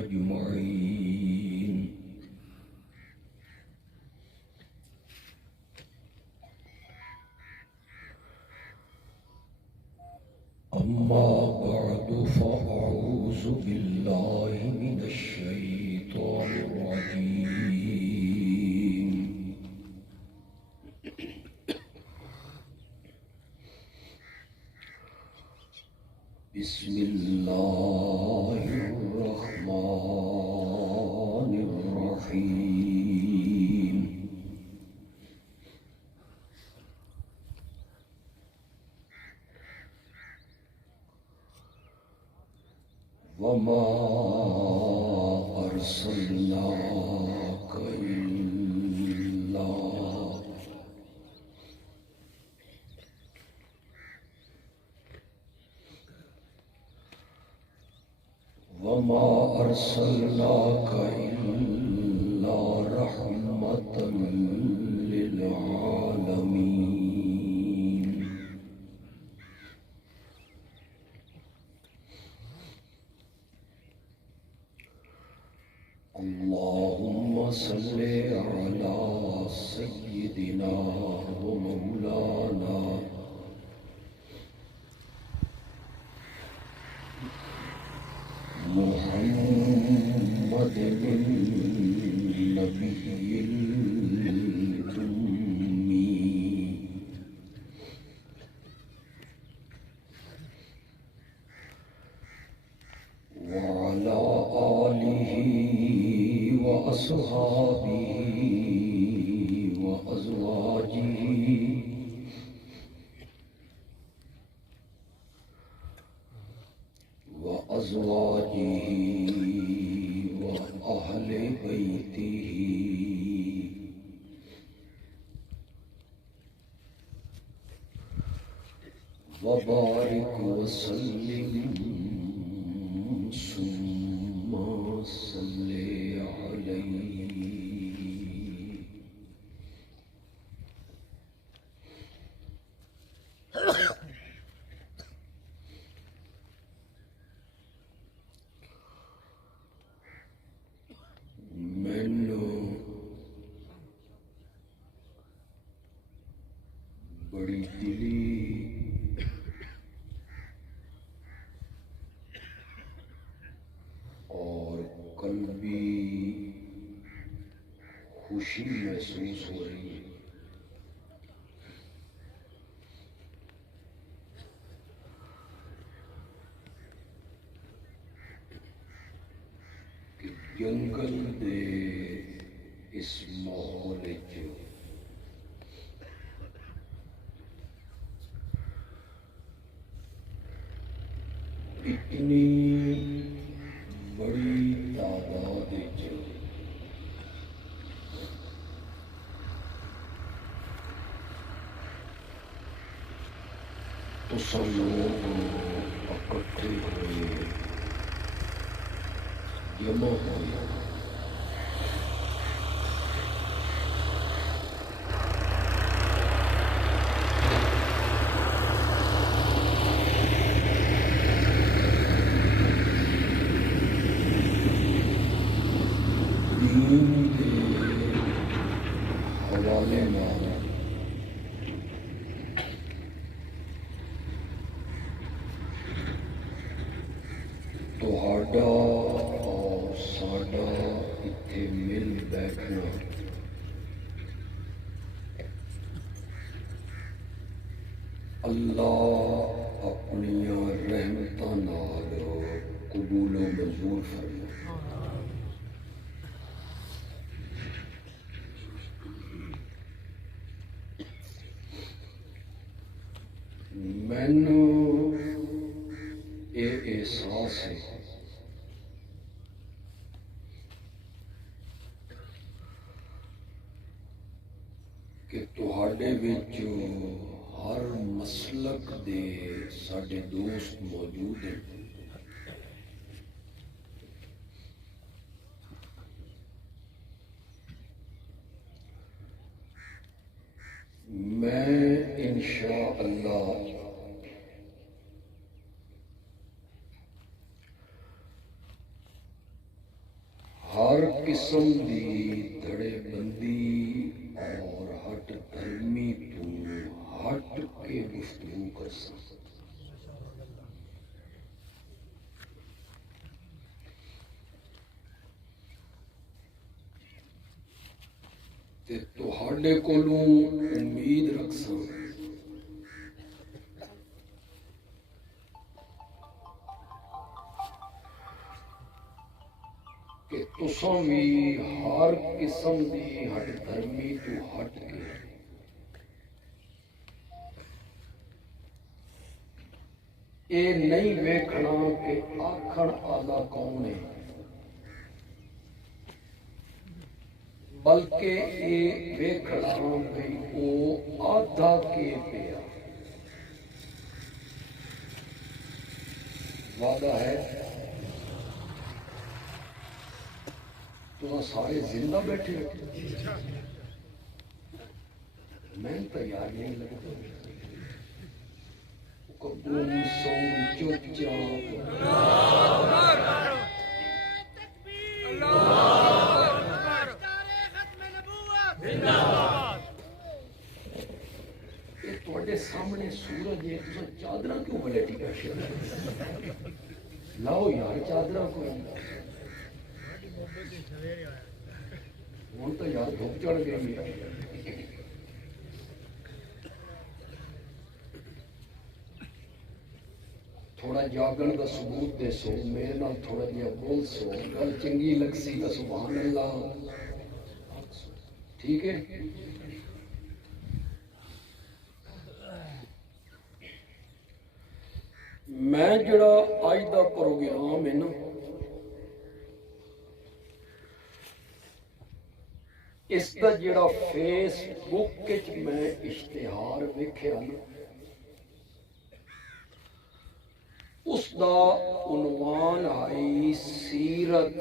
أجمعين. أما بعد فأعوذ بالله من الشيطان الرجيم. بسم الله الرحمن الرحيم. وما أرسلناك إلا وما أرسلناك إلا رحمة للعالمين. اللهم صل على سيدنا ومولانا محمد النبي الأمي وعلى آله وأصحابه وأزواجه وأهل بيته وبارك وسلم ثم صل عليه. بڑی دلی اور قلبی خوشی محسوس ہو رہی ہے کہ جنگل دے اس ماحول اتنی بڑی تعداد تو سب لوگ اکٹھے ہوئے جمع ہوئے حوالے نال تہاڈا اور ساڈا اتھے مل بیٹھنا اللہ اپنی رحمتاں نال قبول و منظور فرمائے. مینوں یہ احساس ہے کہ تہاڈے وچ ہر مسلک دے ساڈے دوست موجود ہیں. میں انشاءاللہ قسم دی دھڑے بندی اور ہٹ دھرمی تو ہٹ کے گفتگو کرساں تے تہاڈے کولوں امید رکھساں کہ تساں بھی ہر قسم دی ہٹ دھرمی تو ہٹ کے اے نہیں ویکھنا کہ آکھن آلا کون ہے، بلکہ اے ویکھنا بھئی او آدھا کے پیا وعدہ ہے۔ تو سارے زندہ بیٹھے میں تیار نہیں لگتا قبول سو چپ چاپ یہ تواڈے سامنے سورج ہے، تساں چادراں کیوں ولیٹی بیٹھے لاؤ یار چادراں کو ہوں تو یار دھوپ چڑھ گئی ہے۔ تھوڑا جاگن کا ثبوت دے سو میرے نال تھوڑا جہا بول سو گل چنگی لگ سی تو سبحان اللہ ٹھیک ہے۔ میں جڑا اج دا پروگرام ہے نا اس دا جڑا فیس بک وچ میں اشتہار ویکھیا نا اس دا عنوان ہے سیرت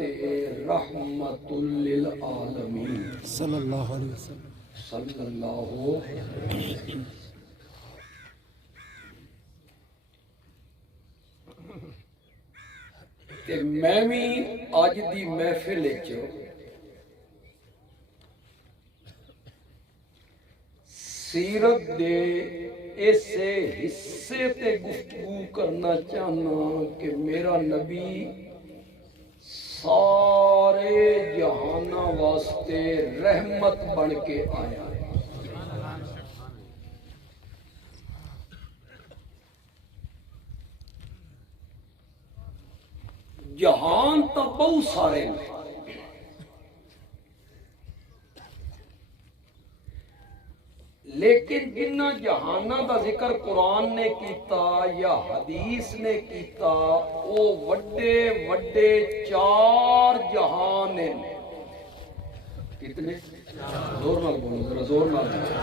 رحمت للعالمین صلی اللہ علیہ وسلم۔ صلی اللہ تے میں بھی اج دی محفل وچ سیرت دے ایسے حصے تے گفتگو کرنا چاہنا کہ میرا نبی سارے جہاناں واسطے رحمت بن کے آیا ہے۔ جہان تو بہت سارے ہیں لیکن جنہ جہانہ دا ذکر قرآن نے کیتا یا حدیث نے کیتا وہ وڈے وڈے 4 جہان ہیں۔ کتنے؟ زور نال بولو ذرا زور نال بولو۔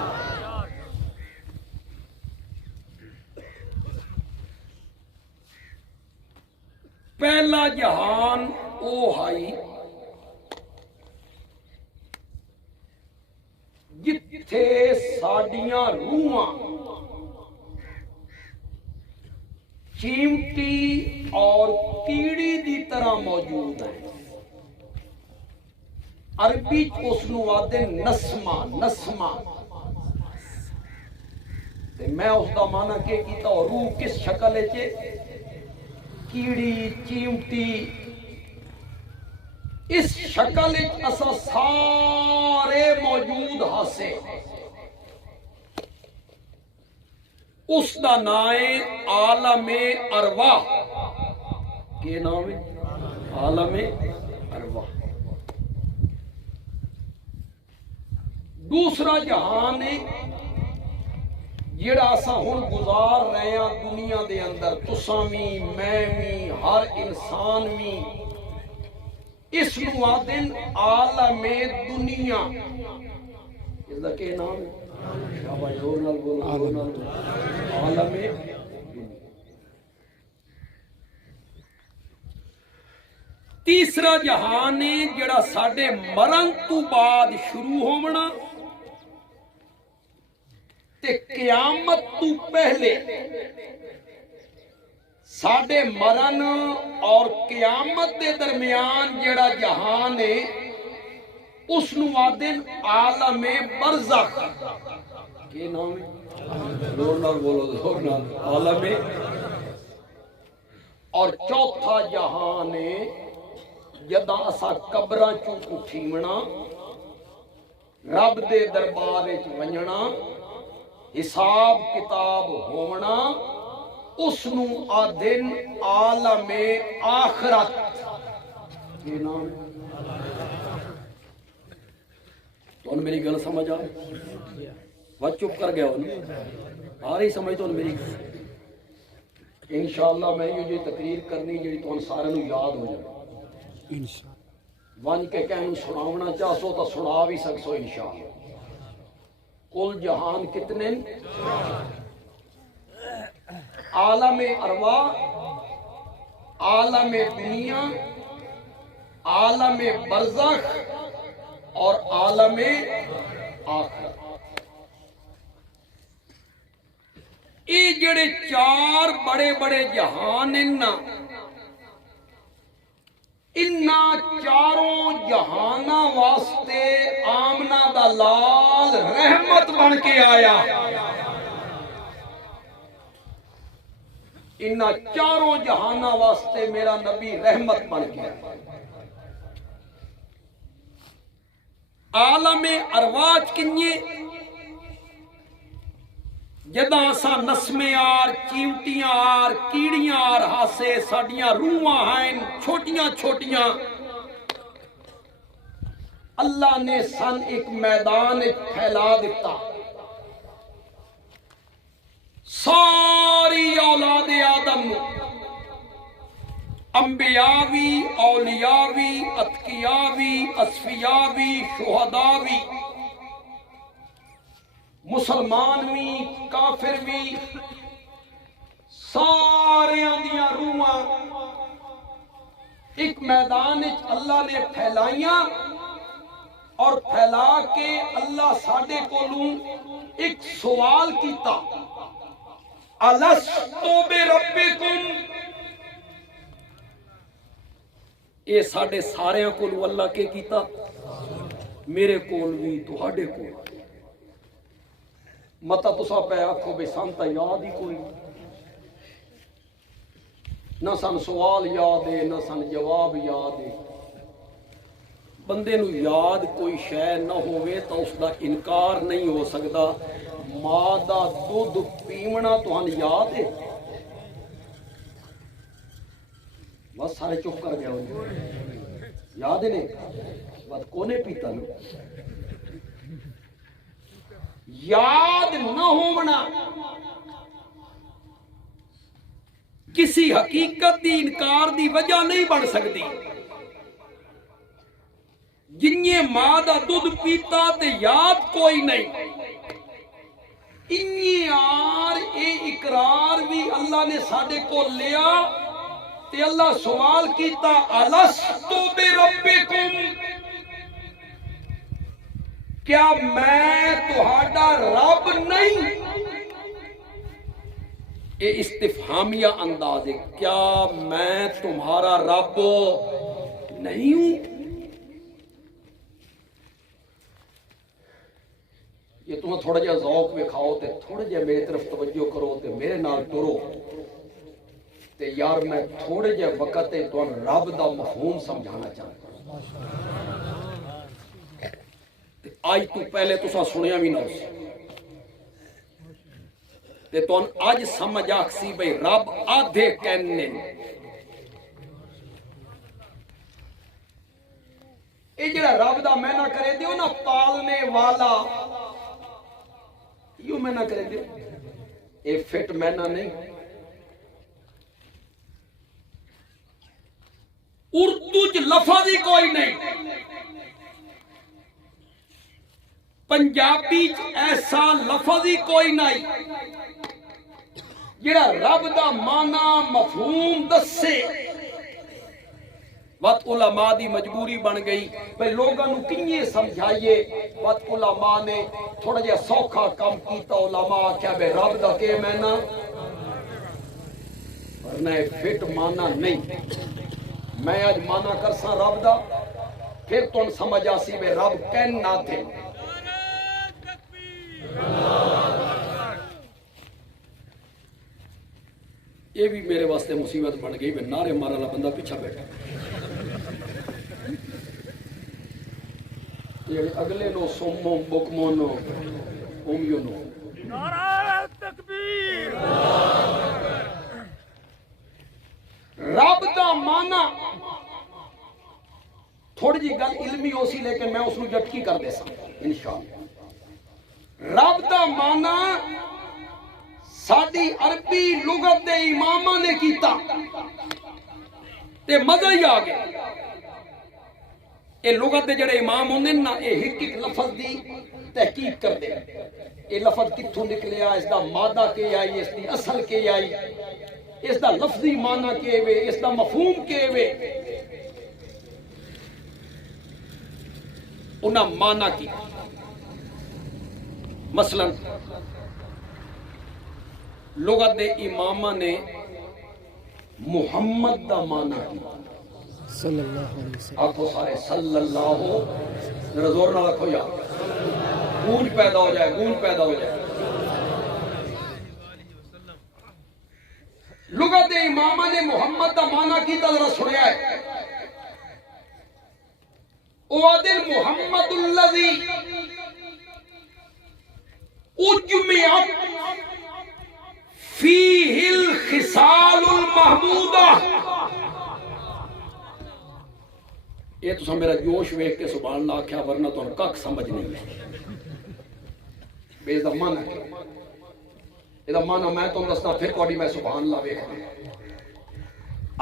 پہلا جہان او ہائی جتھے ساڈیاں روحاں چیمٹی اور کیڑی دی طرح موجود ہیں۔ عربی اس نو آدھے نسمہ تے میں اس دا معنی کہ کیتا روح کس شکل ہے کیڑی چیمٹی اس شکل اسا سارے موجود ہاسے اس دا نام عالم ارواح کے نام ہے عالم ارواح۔ دوسرا جہان ہے جڑا اسا ہن گزار رہے ہیں دنیا دے اندر تساں وی میں وی ہر انسان وی اس نو آدن عالم دنیا اس دا کہ نام ہے شاباش زور نال بولو عالم دنیا۔ تیسرا جہان ہے جڑا ساڈے مرن تو بعد شروع ہونا تے قیامت تو پہلے ساڈے مرن اور قیامت دے درمیان جڑا جہان ہے اس نو آدن عالم برزخ. کے نام ہے؟ زور نال بولو، زور نال. عالم. اور چوتھا جہان ہے جداں اسا قبراں چوں اٹھیونا، رب دے دربار وچ ونجنا، حساب کتاب ہونا، اس نو آدن عالم آخرت. یہ نام تو میری گل سمجھ آ بس چپ کر گیا آ رہی سمجھ تو میری. انشاءاللہ میں یہ تقریر کرنی جی تو سارے یاد ہو جائے. ون کے کہنوں سناونا چاہو تو سنا بھی سکسو انشاءاللہ. کل جہان کتنے؟ عالم ارواح، عالم دنیا، عالم برزخ اور عالم آخرت. یہ جڑے چار بڑے بڑے جہان انہاں چاروں جہاناں واسطے آمنہ دا لال رحمت بن کے آیا. انہاں چاروں جہاناں واسطے میرا نبی رحمت بن کے آیا. عالم ارواح کنیے جداں اساں نسمے آر، چیمٹیاں آر، کیڑیاں آر ہاسے ساڈیاں روحاں ہیں چھوٹیاں چھوٹیاں، اللہ نے سن ایک میدان پھیلا دیتا. ساری اولاد آدم انبیاء وی، اولیاء وی، اتقیاء وی، اصفیاء وی، شہداء وی، مسلمان بھی کافر بھی، سارے دیاں روحاں ایک میدان اللہ نے پھیلائیاں. اور پھیلا کے اللہ ساڈے کولوں ایک سوال کیتا، الستو بربکم. اے ساڈے سارے کولوں اللہ کے کیتا، میرے کول بھی تہاڈے کول. متا تسا پہ آکھو بے سانتا یاد ہی کوئی نہ، سن سوال یاد ہے نہ سن جواب یاد ہے. بندے نو یاد کوئی شے نہ ہوئے تو اس دا انکار نہیں ہو سکتا. ماں دا دودھ پیونا تہن یاد ہے؟ بس سارے چپ کر گیا یاد ہے نہیں؟ بس کونے پیتا نہیں یاد نہ ہونا کسی حقیقت دی انکار دی وجہ نہیں بن سکتی. جنہیں ماں دا دودھ پیتا تے یاد کوئی نہیں، انہی آر اے اقرار بھی اللہ نے ساڈے کو لیا تے اللہ سوال کیتا، الستو بربکم، کیا میں تہاڈا رب نہیں؟ یہ استفہامیہ انداز ہے، کیا میں تمہارا رب نہیں ہوں؟ یہ تمہیں تھوڑا جہا ذوق وکھاؤ تے تھوڑا جہا میری طرف توجہ کرو تے میرے نال ٹرو تے یار میں تھوڑے جہے وقت تمہیں رب دا مفہوم سمجھانا چاہتا ہوں. آج تو پہلے تسا سنیا بھی نہ تے تو آج سمجھ آکسی بھئی رب آدھے کہنے. یہ جڑا رب دا میں نہ کرے دیو نا پالنے والا، یوں میں نہ کرے دیو، یہ فٹ میں نہ نہیں. اردو چ لفظ ہی کوئی نہیں، پنجابی ایسا لفظ ہی کوئی نہیں جڑا رب دا معنی مفہوم دسے. وقت علماء دی مجبوری بن گئی بھئی لوگاں نو کیے سمجھائیے. وقت علماء نے تھوڑا جہا سوکھا کام کیتا، علماء کیا بے رب دا کے معنی، ورنہ فٹ معنی نہیں. میں آج معنی کرساں رب دا پھر تم سمجھ آسی بے رب کہن نہ تھے. یہ بھی میرے واسطے مصیبت بن گئی میں نعرے مارا والا بندہ پیچھا بیٹھا. یہ اگلے نو سومو بکمو نو اومیو نو نعرہ تکبیر. رب دا مانا تھوڑی جی گل علمی ہو سی لیکن میں اس کو جٹکی کر دے سکتا انشاءاللہ. رب دا مانا ساری عربی لغت دے امامہ نے کیتا تے مزہ ہی آ گیا. یہ لغت دے جڑے امام ہوندے نا یہ ایک ایک لفظ دی تحقیق کر دے. یہ لفظ کتھوں نکلیا, اس دا مادہ کے آئی, اس دی اصل کے آئی, اس دا لفظی معنی کے وے, اس دا مفہوم کے وے. انہاں معنی کی مثلا لغت دے امامہ نے محمد دا معنی کی صلی اللہ علیہ وسلم. آنکھوں سارے صلی اللہ ذرا زور نہ رکھو یا گونج پیدا ہو جائے, گونج پیدا ہو جائے. لغت امامہ نے محمد دا معنی کی ذرا سنیا ہے. اوادل محمد الذی اجمعت فیہ الخصال المحمودہ. یہ تو میرا جوش ویکھ کے سبحان اللہ آکھیا ورنہ تو کک سمجھ نہیں ہے. بے دا معنی ہے یہ دا معنی میں تم دستا پھر کوڑی میں سبحان اللہ ویکھ دیں.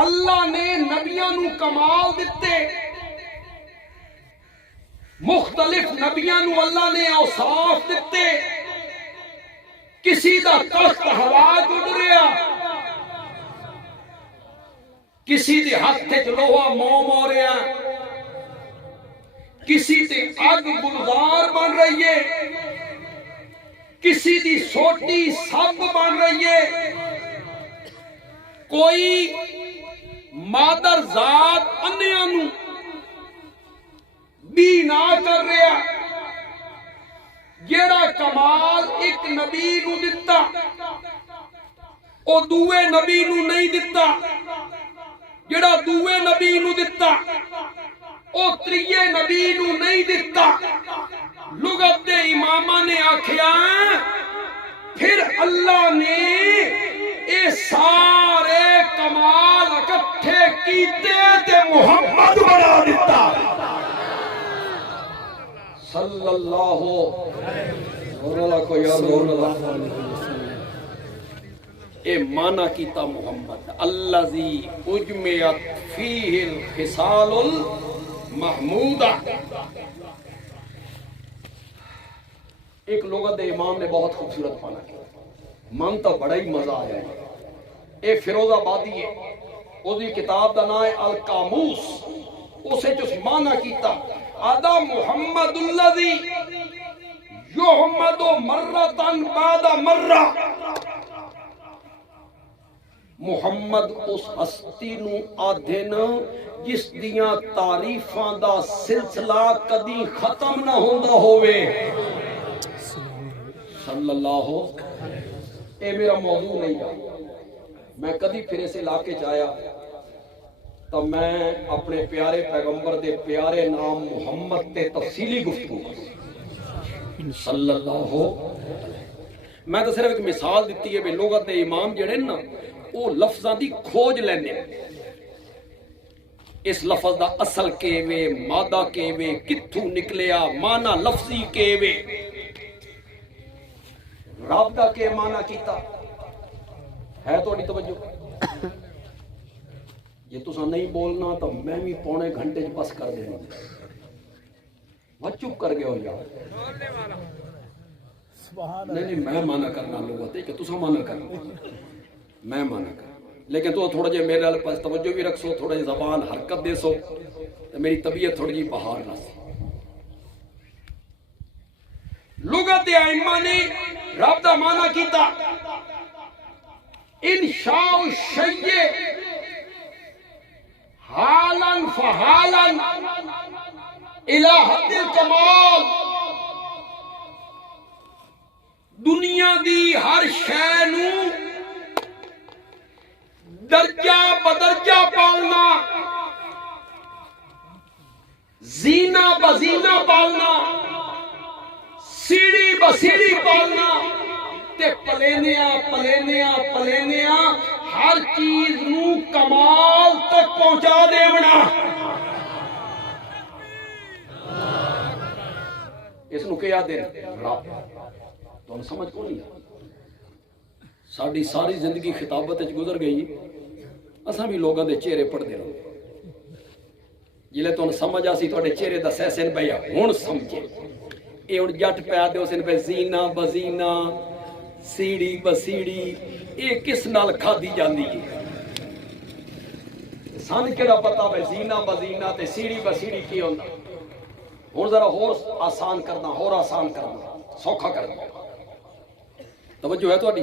اللہ نے نبیاں نو کمال دیتے, مختلف نبیاں نو اللہ نے اوصاف دیتے. کسی دا تخت ہوا اڑ رہا, کسی دے ہاتھ وچ لوہا موم ہو رہا, کسی تے اگ گلزار بن رہی ہے, کسی دی سوٹی سب بن رہی ہے, کوئی مادر ذات انیاں نو بینا کر رہا. جیڑا کمال ایک نبی نو دتا او دوے نبی نو نہیں دتا, جیڑا دوے نبی نو دتا او تریے نبی نو نہیں دتا. لغت دے امامہ نے آکھیا پھر اللہ نے اے سارے کمال اکٹھے کیتے تے محمد بنا دیتا صلی اللہ علیہ. اے مانا کیتا محمد الذی اجمعت فیہ الخصال المحمودہ. ایک لغت امام نے بہت خوبصورت مانا کیا, من تو بڑا ہی مزہ آیا ہے. اے فیروز آبادی ہے, او دی کتاب دا نام ہے القاموس. اسے جو مانا کیتا آدھا محمد الذی یحمد مرتن بعد مرہ. محمد اس ہستی نو آدھے نا جس دیاں تعریفاں دا سلسلہ کدی ختم نہ ہوندا ہوئے. صلی اللہ. اے میرا موضوع نہیں ہے, میں کدی پھر اسے علاقے جایا تو میں اپنے پیارے پیغمبر دے پیارے نام محمد تے تفصیلی گفتگو صلی اللہ. میں تو صرف ایک مثال دیتی ہے, لغت دے امام جڑے نا وہ لفظاں دی کھوج لینے, اس لفظ دا اصل کے وے, مادہ کے وے, کتھوں نکلیا, معنی لفظی کے وے. رب دا کے معنی کیتا ہے تھوڑی توجہ. یہ تو نہیں بولنا تو میں بھی پونے گھنٹے بس کر دینا. بس چپ کر گئے ہو یار. نہیں میں مانا کرنا لوگ کہ تسا مانا کرنا, میں مانا کرنا. لیکن تو تھوڑا جے میرے والے پاس توجہ بھی رکھ سو, تھوڑا جے زبان حرکت دے سو, تو میری طبیعت تھوڑی جی بہار نہ سی. لغت ائمہ نے رب دا مانا کیتا انشاء الشیء حالاً فحالاً الہ حد الکمال دنیا دی ہر شے نو درجہ بدرجہ پالنا زینہ بزینہ پالنا سیڑھی بسیڑھی پالنا تے پلینیا پلینیا پلینیا ہر چیز نو کمال تک پہنچا دیونا اس نو کیا دے رب تو سمجھ کو نہیں ساری ساری زندگی خطابت گزر گئی اساں بھی لوگوں دے چہرے پڑھتے رہو جلے تو سمجھ آسی تواڈے چہرے دا سین بھیا ہن سمجھے اے ہن جٹ پیا دے سن پہ زینہ بزینہ سیڑھی بسیڑھی اے کس نال کھادی جاندی ہے سان کیڑا پتہ ہے زینہ بزینہ تے سیڑھی بسیڑھی کی ہوندا ہن ذرا ہور آسان کرنا ہور آسان کرنا سوکھا کرنا توجہ ہے تواڈی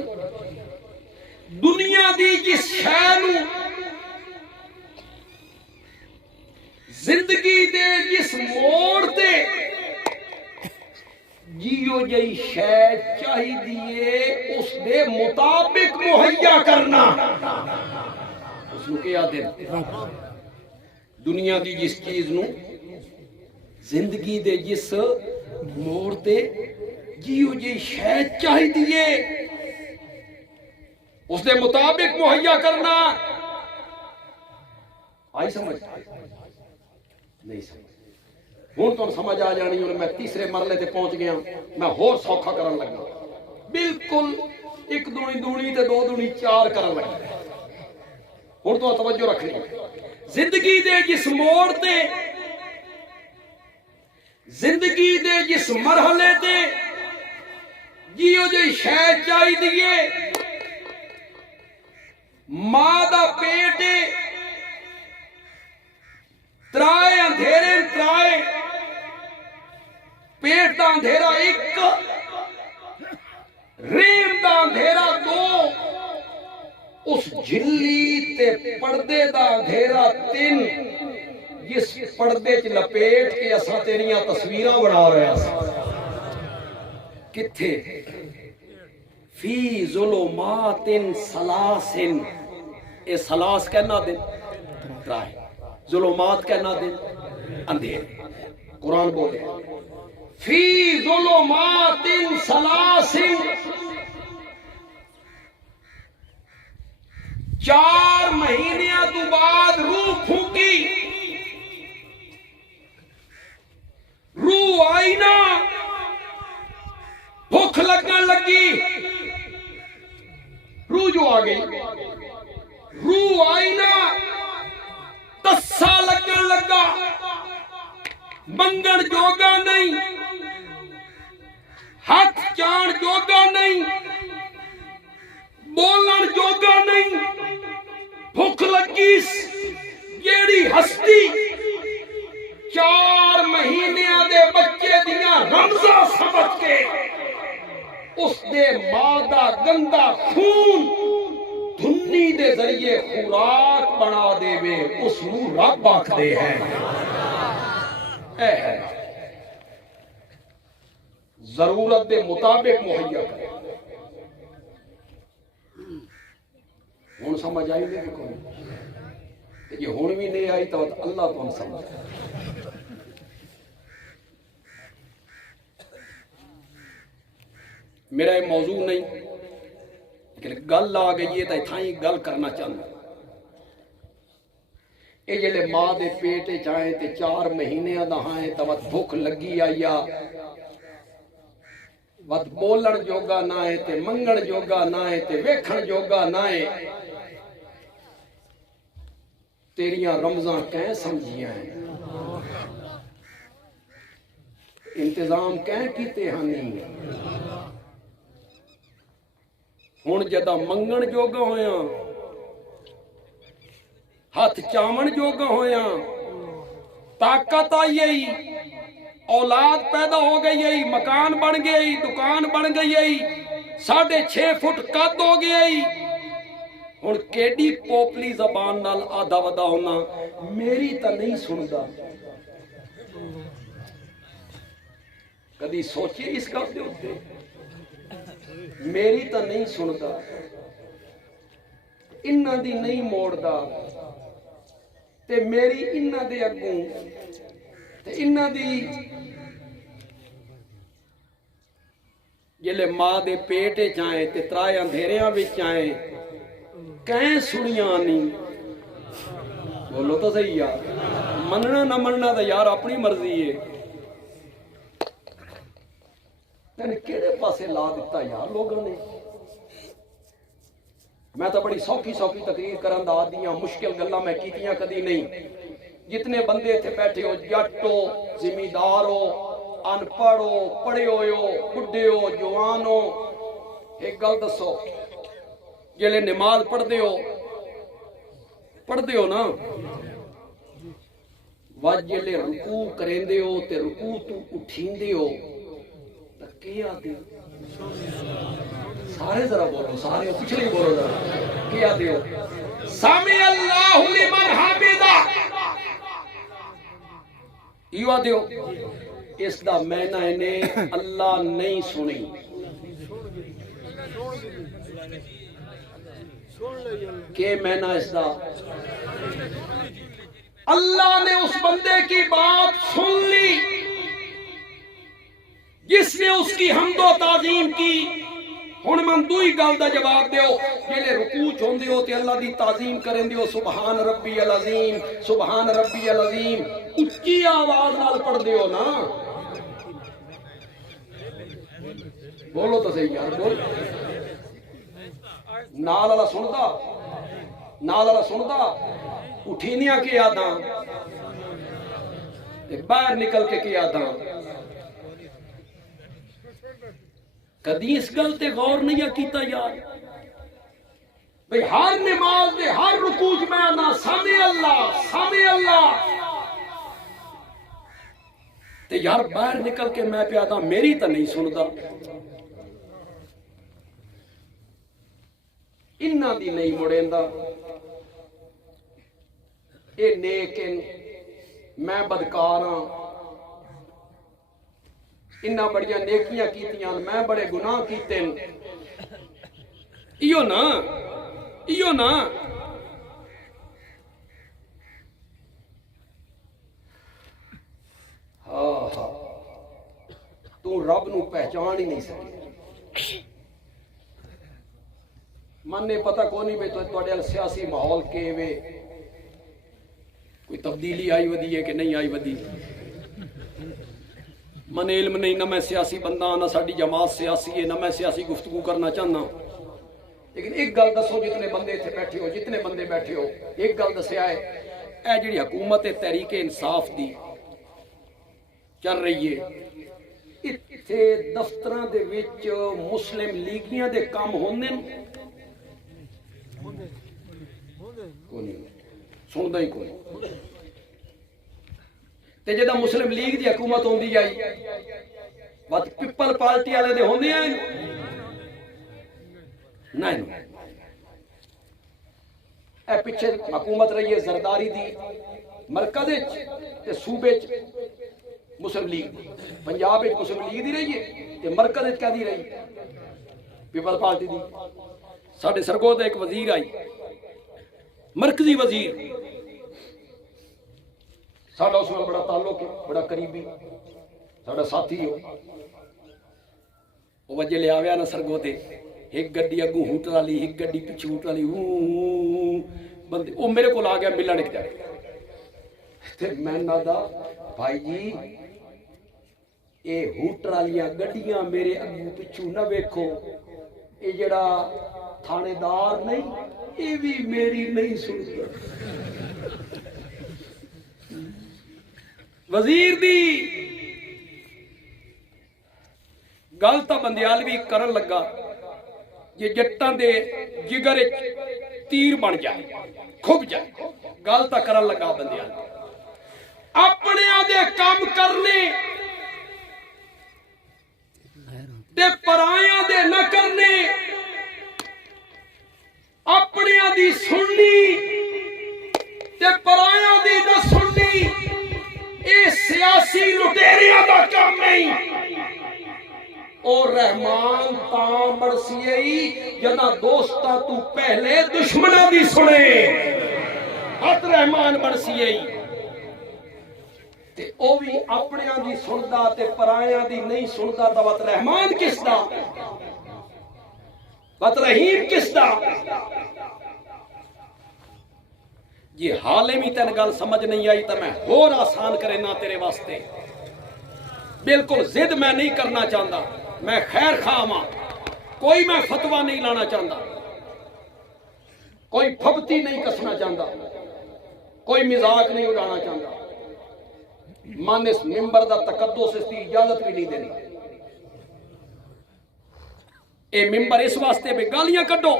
دنیا دی جس شے نو زندگی دے جس موڑ تے جیو جئی شے چاہی دیے اس دے مطابق مہیا کرنا اس نو کیا دے دنیا دی جس چیز نو زندگی دے جس موڑ تے جیو جئی شے چاہی دیے اس دے مطابق مہیا کرنا آئی سمجھ نہیں سمجھ ہوں تو سمجھ آ جانی اور میں تیسرے مرلے تے پہنچ گیا میں ہور سوکھا کرن لگا بالکل ایک دونی دونی تے دو دونی چار کرن لگا ہوں تو توجہ رکھنی زندگی دے جس موڑ تے زندگی دے جس مرحلے تے جیو جی شے چاہی دیے ماں دا پیٹ ترائے اندھیرے ترائے پیٹ دا اندھیرا ایک ریم دا اندھیرا دو اس جھلی تے پردے دا اندھیرا تین جس پردے چ لپیٹ کے اساں تیریاں تصویراں بنا رہے ہیں کتھے فی ظلمات سلاسن اے سلاس کہنا دن ترائے ظلمات کہنا دن اندھیرے قرآن بولے فی ظلمات سلاسن 4 مہینیاں تو بعد روح پھونکی روح آئی نا بھوک لگنے لگی روح جو آ گئی روح آئی نا تسا لگن لگا منگن جوگا نہیں ہاتھ چان جوگا نہیں بولن جوگا نہیں بھوک لگی جیڑی ہستی 4 مہینیاں دے بچے دیاں رمضاں سمجھ کے اس دے ماں دا گندا خون دھنی دے ذریعے خوراک بنا دے وے اس نو رب آکھ دے ہیں ضرورت دے مطابق مہیا کرے ہون سمجھ آئی نہیں کوئی یہ ہون بھی نہیں آئی تو اللہ تو ہم سمجھ میرا یہ موضوع نہیں لیکن گل آ گئی ہے تو اتھائیں گل کرنا چاہتا یہ جلے ماں دے پیٹے چاہیں تے 4 مہینے دہائیں تو وقت بھوک لگی آیا وقت بولن جوگا نہ ہے تے منگن جوگا نہ ہے تے ویکھن جوگا نہ ہے تیریاں رمضاں کہیں سمجھیاں ہیں انتظام کہیں کیتے ہاں نہیں ہون جدا منگن جوگا ہویا ہاتھ چامن جوگا ہویا طاقت آئی اولاد پیدا ہو گئی مکان بن گئی دکان بن گئی 6.5 فٹ قد ہو گئی ہن کیڈی پوپلی زبان نال آدھا ودا ہونا میری تا نہیں سندا کدی سوچے اس گل دے اوتے؟ میری تو نہیں سنتا، انہاں دی نہیں موڑدا، تے میری انہاں دے اگوں تے انہاں دی جلے ماں دے پیٹے چائیں تے ترائے اندھیریاں وچ آئیں کہیں سنیاں نہیں۔ بولو تو صحیح یار، مننا نہ مننا تو یار اپنی مرضی ہے۔ یعنی کیڑے پاسے لا دیتا یار لوگوں نے۔ میں تو بڑی سوکھی سوکھی تقریر کرن دا عادی ہاں، مشکل گلاں میں کیتیاں کدی نہیں۔ جتنے بندے تھے بیٹھے ہو، جٹ ہو، زمیندار ہو، ان پڑھ ہو، پڑھے ہوئے ہو، بڈھے ہو، جوان ہو، ایک گل دسو، جلے نماز پڑھتے ہو نا، وج جلے رکوع کریندے ہو تے رکوع تو اٹھیندے ہو تے کیا آدے؟ سارے ذرا بولو، سارے پچھلے بولو ذرا، کیا آدے ہو؟ سمی اللہ لمن حمدہ، یہ آدے ہو؟ اس دا معنی نے اللہ نہیں سنی۔ کہ معنی اس دا؟ اللہ نے اس بندے کی بات سن لی جس نے اس کی حمد و تعظیم کی۔ ہن من دوئی گل دا جواب دیو، جلے رکوع چوندے ہو تے اللہ دی تعظیم کرن دیو، سبحان ربی العظیم، سبحان ربی العظیم، اچھی آواز نال پڑھ دیو نا۔ بولو تو صحیح یار، بول۔ نال والا سندا، نال والا سندا، اٹھینیاں کی یاداں تے باہر نکل کے کی یاداں۔ کدی اس گل تے غور نہیں کیتا یار؟ بھئی ہر نماز دے ہر رکوع میں آنا سامع اللہ، سامع اللہ، تے یار باہر نکل کے میں پہ آتا میری تا نہیں سندا۔ انہاں دی نہیں مڑیندا، اے نیکن میں بدکاراں، انہاں بڑیاں نیکیاں کیتیاں میں بڑے گناہ کیتے، ایو نا، ایو نا۔ ہاں ہاں، تو رب نو پہچان ہی نہیں سکے۔ من نے پتہ کو نہیں بے تو سیاسی ماحول کے وے کوئی تبدیلی آئی ودی ہے کہ نہیں آئی ودی، من علم نہیں، نہ میں سیاسی بندہ، نہ ساڑی جماعت سیاسی ہے، نہ میں سیاسی گفتگو کرنا چاہنا۔ لیکن ایک گل دسو، جتنے بندے تھے بیٹھے ہو، جتنے بندے بیٹھے ہو، ایک گل دسیا ہے، اے جڑی حکومت تحریک انصاف دی چل رہی ہے، اتھے دفتراں دے وچ مسلم لیگیاں دے کام ہوندے کونی، سندا ہی کوئی۔ تے جدہ مسلم لیگ دی حکومت ہوندی جائی، بات پیپل پارٹی والے دے ہوندے ہیں نہیں۔ اے پیچھے حکومت رہی ہے زرداری دی مرکز تے صوبے مسلم لیگ، پنجاب مسلم لیگ دی رہی ہے تے مرکز کیا دی رہی پیپل پارٹی دی۔ ساڑھے سرگودہ ایک وزیر آئی، مرکزی وزیر، ساڑھا اس میں بڑا تعلق ہے، بڑا قریبی، ساڑھا ساتھی ہو۔ وہ وجہ لے آویا نا سرگودے، ایک گڈی اگوں ہوٹ والی، ایک گڈی پیچھے ہوٹ والی، بندے وہ میرے کو آ گیا ملن ایک جائے تے میں نادا بھائی جی اے ہوٹ والیاں گڈیاں میرے اگوں پیچھے نہ ویکھو، اے جڑا تھانے دار نہیں، اے بھی میری نہیں سنتا۔ وزیر دی گل تا بندیال بھی کرن لگا، یہ جٹاں دے جگر تیر بن جائے، کھب جائے، گل تا کرن لگا بندیال۔ اپنے آدھے کام کرنے تے پرائیاں دے نہ کرنے، اپنے آدھی سننی تے پرائیاں دی نہ سننی، اے سیاسی لٹیریاں دا کام نہیں۔ رحمان تاں برسیئی جنا دوستا تو پہلے دشمنہ دی سنے ہت رحمان برسیئی تے او بھی اپنیاں دی سندا تے پرایاں دی نہیں سندا تا وت رحمان کس دا وت رحیم کس دا یہ حالے بھی تین گل سمجھ نہیں آئی تو میں اور آسان کرے نہ تیرے واسطے بالکل ضد میں نہیں کرنا چاہتا میں خیر خواہ ہاں کوئی میں فتویٰ نہیں لانا چاہتا کوئی پھبتی نہیں کسنا چاہتا کوئی مزاق نہیں اڑانا چاہتا من اس ممبر دا تقدس اس کی اجازت بھی نہیں دینی اے ممبر اس واسطے بھی گالیاں کڈو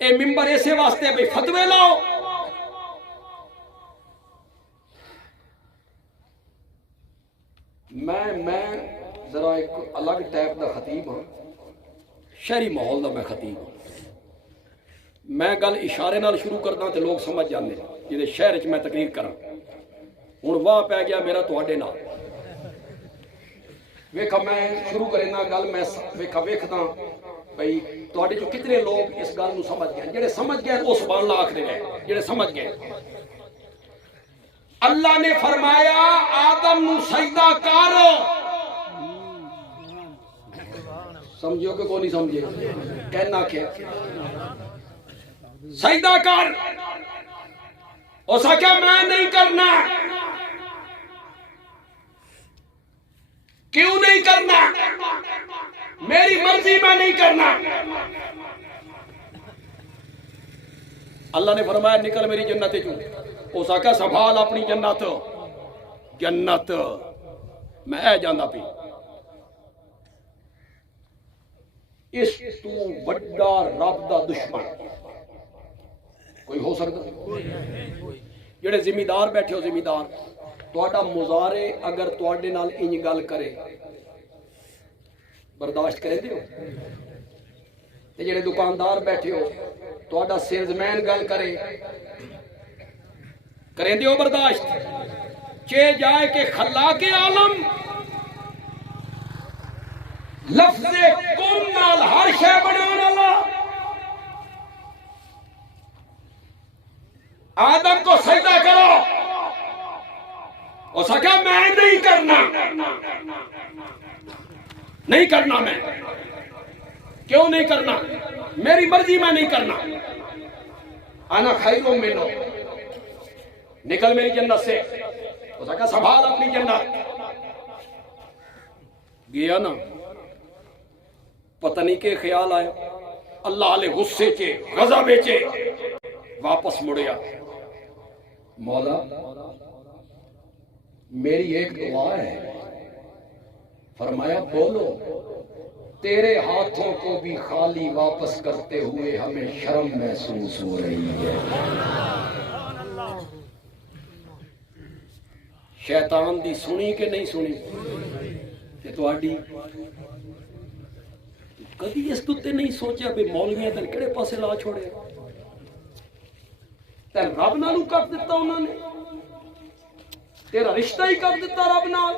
اے ممبر ایسے واسطے بھی فتوے لاؤ میں ذرا ایک الگ ٹائپ دا خطیب ہوں شہری ماحول دا میں خطیب ہوں میں گل اشارے نال شروع کردا تے لوگ سمجھ جاندے جے شہر وچ میں تقریر کراں ہن واہ پی گیا میرا تواڈے نال ویکھا میں شروع کرے نا گل میں ویکھدا بھئی تواڈے جو کتنے لوگ اس گل نو سمجھ گئے جڑے سمجھ گئے او سبحان اللہ آکھدے گئے جڑے سمجھ گئے اللہ نے فرمایا آدم نو سجدہ کر سمجھو کہ کوئی نہیں سمجھے کہنا کیا سجدہ کر اس کیا میں نہیں کرنا کیوں نہیں کرنا میری مرضی میں نہیں کرنا اللہ نے فرمایا نکل میری جنت چوں اس آقا سنبھال اپنی جنت میں اے جانا پی اس تو بڑا رب دا دشمن کوئی ہو سکتا جڑے ذمہ دار بیٹھے ہو ذمہ دار تواڈا مظاہرے اگر تواڈے نال انج گل کرے برداشت کرے دیو تے جڑے دکاندار بیٹھے ہو تواڈا سیلز مین گل کرے کریں دیو برداشت چے جائے کہ خلاق عالم لفظ کن نال ہر شے بنانا اللہ آدم کو سجدہ کرو اس کہا میں نہیں کرنا میں کیوں نہیں کرنا میری مرضی میں نہیں کرنا انا خیروں منو نکل میری جنت سے اس کہا سنبھال اپنی جنت گیا نا پتہ نہیں کہ خیال آیا اللہ علیہ غصے چے غضب چے واپس مڑیا مولا میری ایک دعا ہے فرمایا بولو تیرے ہاتھوں کو بھی خالی واپس کرتے ہوئے ہمیں شرم محسوس ہو رہی ہے شیطان دی سنی کہ نہیں سنی کہ تواڈی کدی اس تے نہیں سوچیا بھی مولویاں تے کہڑے پاسے لا چھوڑے تے رب نالوں کر دیتا انہوں نے تیرا رشتہ ہی کر دیتا رب نال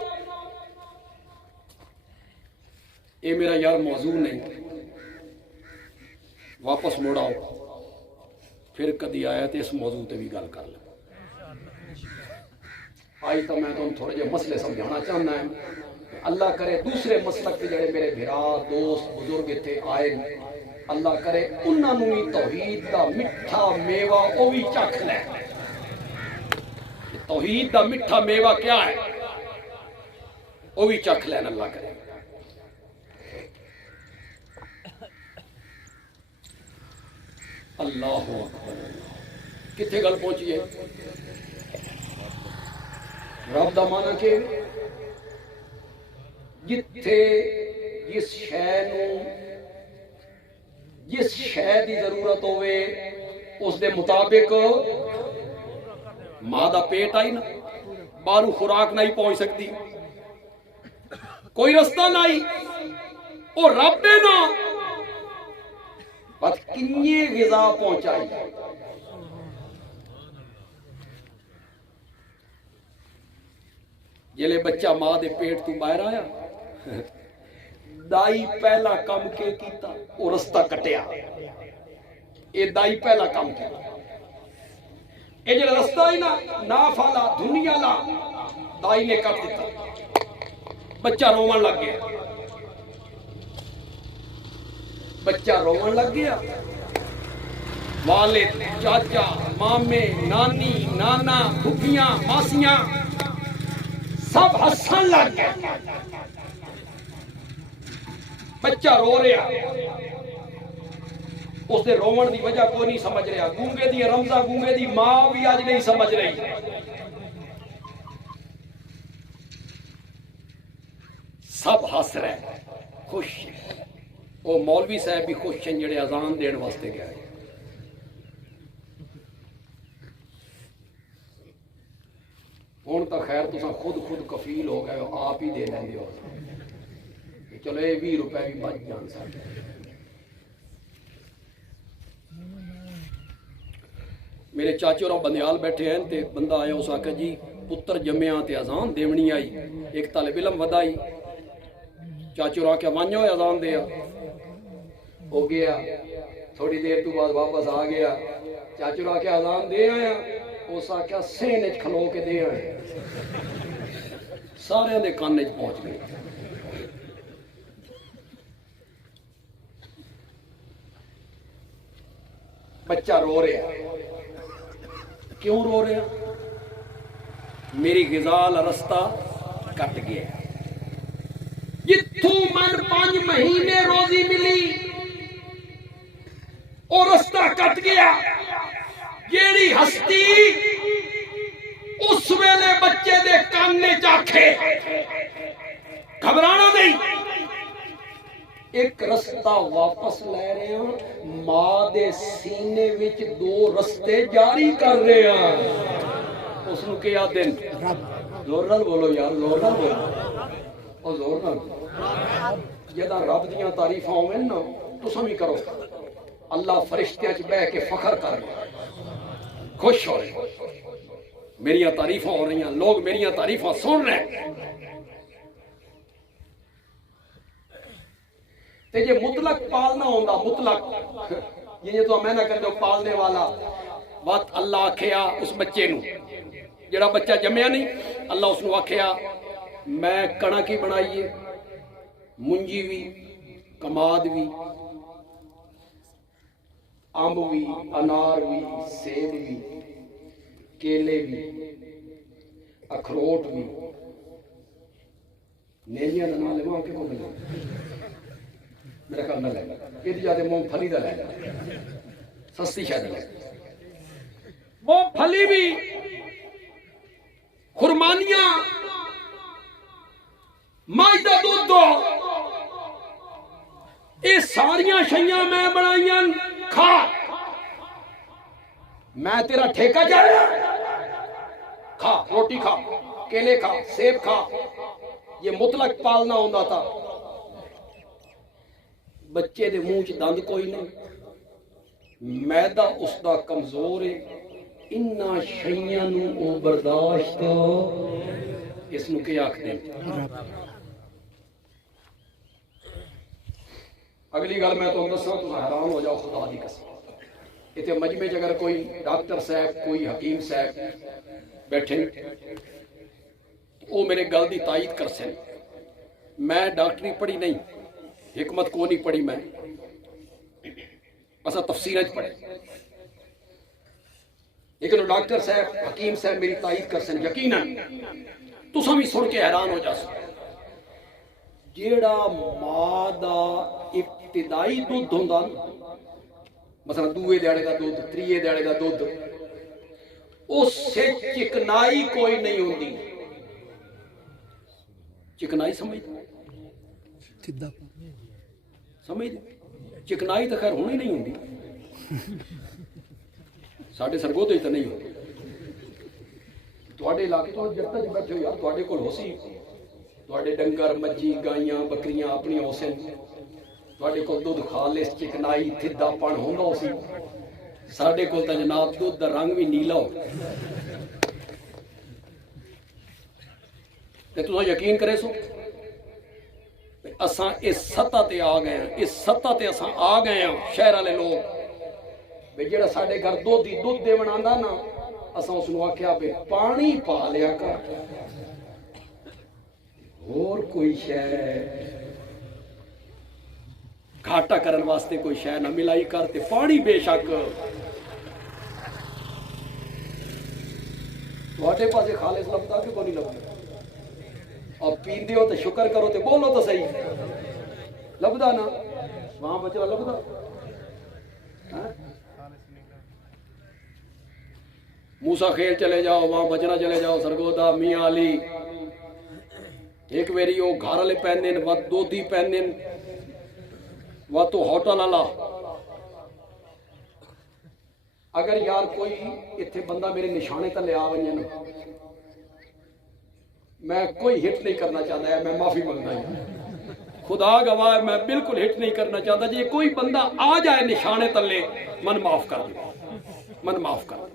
اے میرا یار موضوع نہیں واپس موڑ آؤ پھر کدی آیا تے اس موضوع تے بھی گل کر لیں آئی تو میں تھوڑے جے مسئلے سمجھانا چاہنا ہے اللہ کرے دوسرے مسلک کے جڑے میرے بھرا دوست بزرگ تھے آئے اللہ کرے انہاں نوں بھی توحید دا میٹھا میوہ او بھی چکھ لے توحید دا میٹھا میوہ کیا ہے او بھی چکھ لین اللہ کرے اللہ اکبر کتھے گل پہنچیے رب دا معنی کہ جتھے جس شے دی ضرورت ہوئے اس دے مطابق ماں دا پیٹ آئی نا بارو خوراک نہیں پہنچ سکتی کوئی رستہ نہیں او رب نے نا بس کنی غذا پہنچائی جلے بچہ ماں دے پیٹ تو باہر آیا دائی پہلا کام کے کیتا وہ رستہ کٹیا یہ دائی پہلا کام کیا یہ جو رستہ ہی نا فالا دنیا لا دائی نے کٹ دیتا بچہ رومن لگ گیا والد چاچا مامے نانی نانا پھپھیاں ماسیاں سب ہسن لگ گئے بچہ رو رہا اس دے رومن دی وجہ کوئی نہیں سمجھ رہا گونگے دی رمضہ گونگے دی ماں بھی آج نہیں سمجھ رہی سب ہس رہے خوش وہ مولوی صاحب بھی خوش ہیں جڑے اذان دین واسطے گئے ہوں تو خیر تسا خود کفیل ہو گئے ہو آپ ہی دے لیں ہو چلو یہ 20 روپے بھی بچ جان سکتے میرے چاچے اور بندیال بیٹھے ہیں تے بندہ آیا اس آکھا جی پتر جمعیاں تے اذان دیونی آئی ایک طالب علم ودائی چاچے اور آکھا وانجو اذان دیا ہو گیا تھوڑی دیر تو بعد واپس آ گیا چاچے اور آکھا اذان دے آیا اس آکھا سینج کھلو کے دے آئے سارے دے کانج پہنچ گئے بچہ رو رہا کیوں رو رہا میری غذا رستہ کٹ گیا جتھوں من 5 مہینے روزی ملی اور رستہ کٹ گیا جیڑی ہستی اس ویلے بچے دے کانے چاکھے گھبرانا نہیں ایک رستہ واپس لے رہے ہیں ماں دے سینے وچ 2 رستے جاری کر رہے ہیں اس نو کیا دن زور نال بولو یار زور نال بولو او زور نال جدا رب دیاں تعریفاں ہوویں نا تساں وی کرو اللہ فرشتیاں وچ بیٹھ کے فخر کر رہے خوش ہو رہے میریاں تعریفاں ہو رہی ہیں لوگ میریاں تعریفاں سن رہے ہیں تے جے مطلق پالنا ہوندا مطلق یہ تو میں نہ کر دو پالنے والا وقت اللہ آکھیا اس بچے نو جڑا بچہ جمیا نہیں اللہ اس نو آکھیا میں کڑک ہی بنائیے منجی بھی کماد بھی امب بھی انار بھی سیب بھی کیلے بھی اخروٹ بھی نیلیاں نہ لے وہاں کے کو ملے میرا کام نہ لے یہ جاتے مونگ پھلی دا لے سستی شاید لے مونگ پھلی بھی خرمانیاں ماجدہ دودھ دو یہ ساریاں شیاں میں بنائیاں کھا میں تیرا ٹھیکہ جایا کھا روٹی کھا کیلے کھا سیب کھا یہ مطلق پالنا ہوندہ تھا بچے دے منہ چ دند کوئی نہیں میدا اس دا کمزور ہے انہا شیاں نو او برداشت اس نو کیا آکھ دیں اگلی گل میں تو دساں تو حیران ہو جاؤ خدا دی قسم اتنے مجمع چ اگر کوئی ڈاکٹر صاحب کوئی حکیم صاحب بیٹھے وہ میرے گل دی تائید کر سن میں ڈاکٹری پڑھی نہیں حکمت کو نہیں پڑھی میں اسا تفسیریں پڑھے لیکن وہ ڈاکٹر صاحب حکیم صاحب میری تائید کر سن یقیناً تو سمی سن کے حیران ہو جا سن جیڑا ماں دا ابتدائی دودھ ہوندا مثلا دوے دیاڑے دا دودھ تریے دیاڑے دا دودھ اس سے چکنائی کوئی نہیں ہوندی چکنائی سمجھ سمجھ چکنائی تو خیر ہونی نہیں ہوندی ساڑھے سرگودے تو نہیں ہوندی تواڈے علاقے تو جب تک بیٹھے ہو یار تواڈے کول ہو سی تواڈے ڈنگر مجھی گائیاں بکریاں اپنی ہوسن تواڈے کول دودھ خالص چکنائی تھدا پن ہوندا ہو سی ساڈے کول تے جناب دودھ دا رنگ بھی نیلا ہو تے تساں یقین کرے سو اساں اس سطح تے آ گئے ہیں، اس سطح تے اساں آ گئے ہیں شہر والے لوگ بے جڑا ساڈے گھر دودھ دیون آندا نا اساں اس نوں آکھیا بے پانی پا لیا کر اور کوئی شے گھاٹا کرن واسطے کوئی شے نہ ملائی کر تے پانی بے شک تواڈے پاسے خالص لبدا کہ کوئی نہیں لبدا اور پیندے ہو تے شکر کرو تے بولو تو صحیح لبدا نا وہاں بچا لبدا موسیٰ خیل چلے جاؤ وہاں بچنا چلے جاؤ سرگودا میاں علی ایک ویری وہ گھر والے پہننے و دو دی پہننے و تو ہوٹل والا اگر یار کوئی اتنے بندہ میرے نشانے تلے آ ونجے نا میں کوئی ہٹ نہیں کرنا چاہتا ہے میں معافی مانگتا ہوں خدا گواہ میں بالکل ہٹ نہیں کرنا چاہتا جی کوئی بندہ آ جائے نشانے تلے من معاف کر دے من معاف کر دے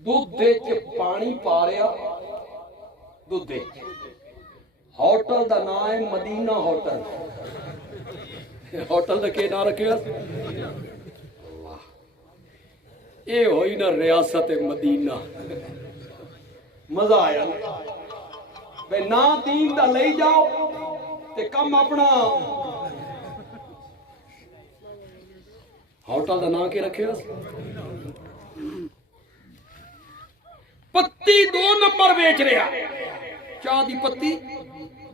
دودھ دے کے پانی پا رہا دودھ دے ہوٹل دا نام ہے مدینہ ہوٹل ہوٹل دا کے نام رکھے اے ہوئی نا ریاست مدینہ مزہ آیا بے نا دین دا لئی جاؤ تے کم اپنا ہوٹل دا نام کے رکھے پتی 2 نمبر بیچ رہا چاہ دی پتی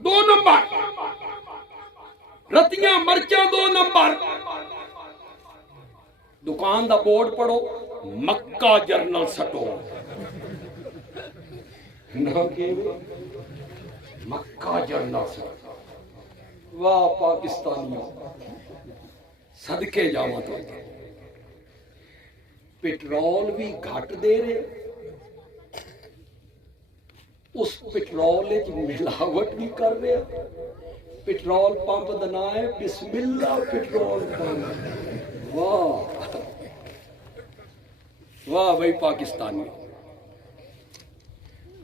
2 نمبر رتیاں مرچاں 2 نمبر دکان دا بورڈ پڑھو مکہ جرنل سٹور مکہ جرنل سٹور واہ پاکستانیوں صدقے جاواں تو پیٹرول بھی گھٹ دے رہے اس پیٹرول ملاوٹ بھی کر رہے پیٹرول پمپ دا نام ہے بسم اللہ پیٹرول پمپ واہ واہ بھائی پاکستانی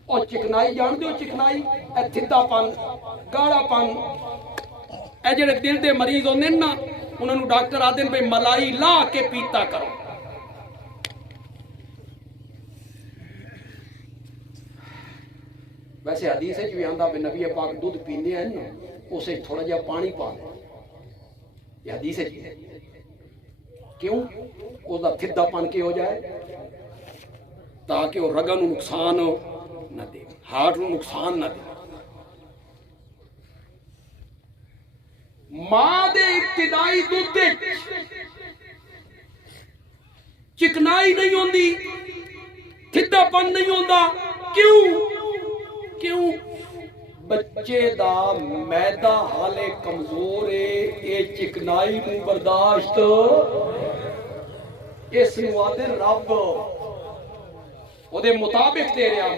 اور چکنائی جان دے چکنائی اے تھدا پن گاڑا پن اے جڑے دل دے مریض ہوندے نا انہاں نوں ڈاکٹر آدھے بھائی ملائی لا کے پیتا کرو ویسے حدیث ہے جو آندا بے نبی پاک دودھ پیندے ہیں نا اسے تھوڑا جہا پانی پا دے یہ حدیث ہے جی کیوں اس دا تھدا پن کے ہو جائے تاکہ وہ رگاں نوں نقصان نہ دے ہارٹ نوں نقصان نہ دے ماں دے ابتدائی دودھ دے چکنائی نہیں ہوندی تھدا پن نہیں ہوندا کیوں بچے دا میدا حالے کمزور ہے اے چکنائی نوں برداشت اس نوں آدھے رب او دے مطابق دے رہا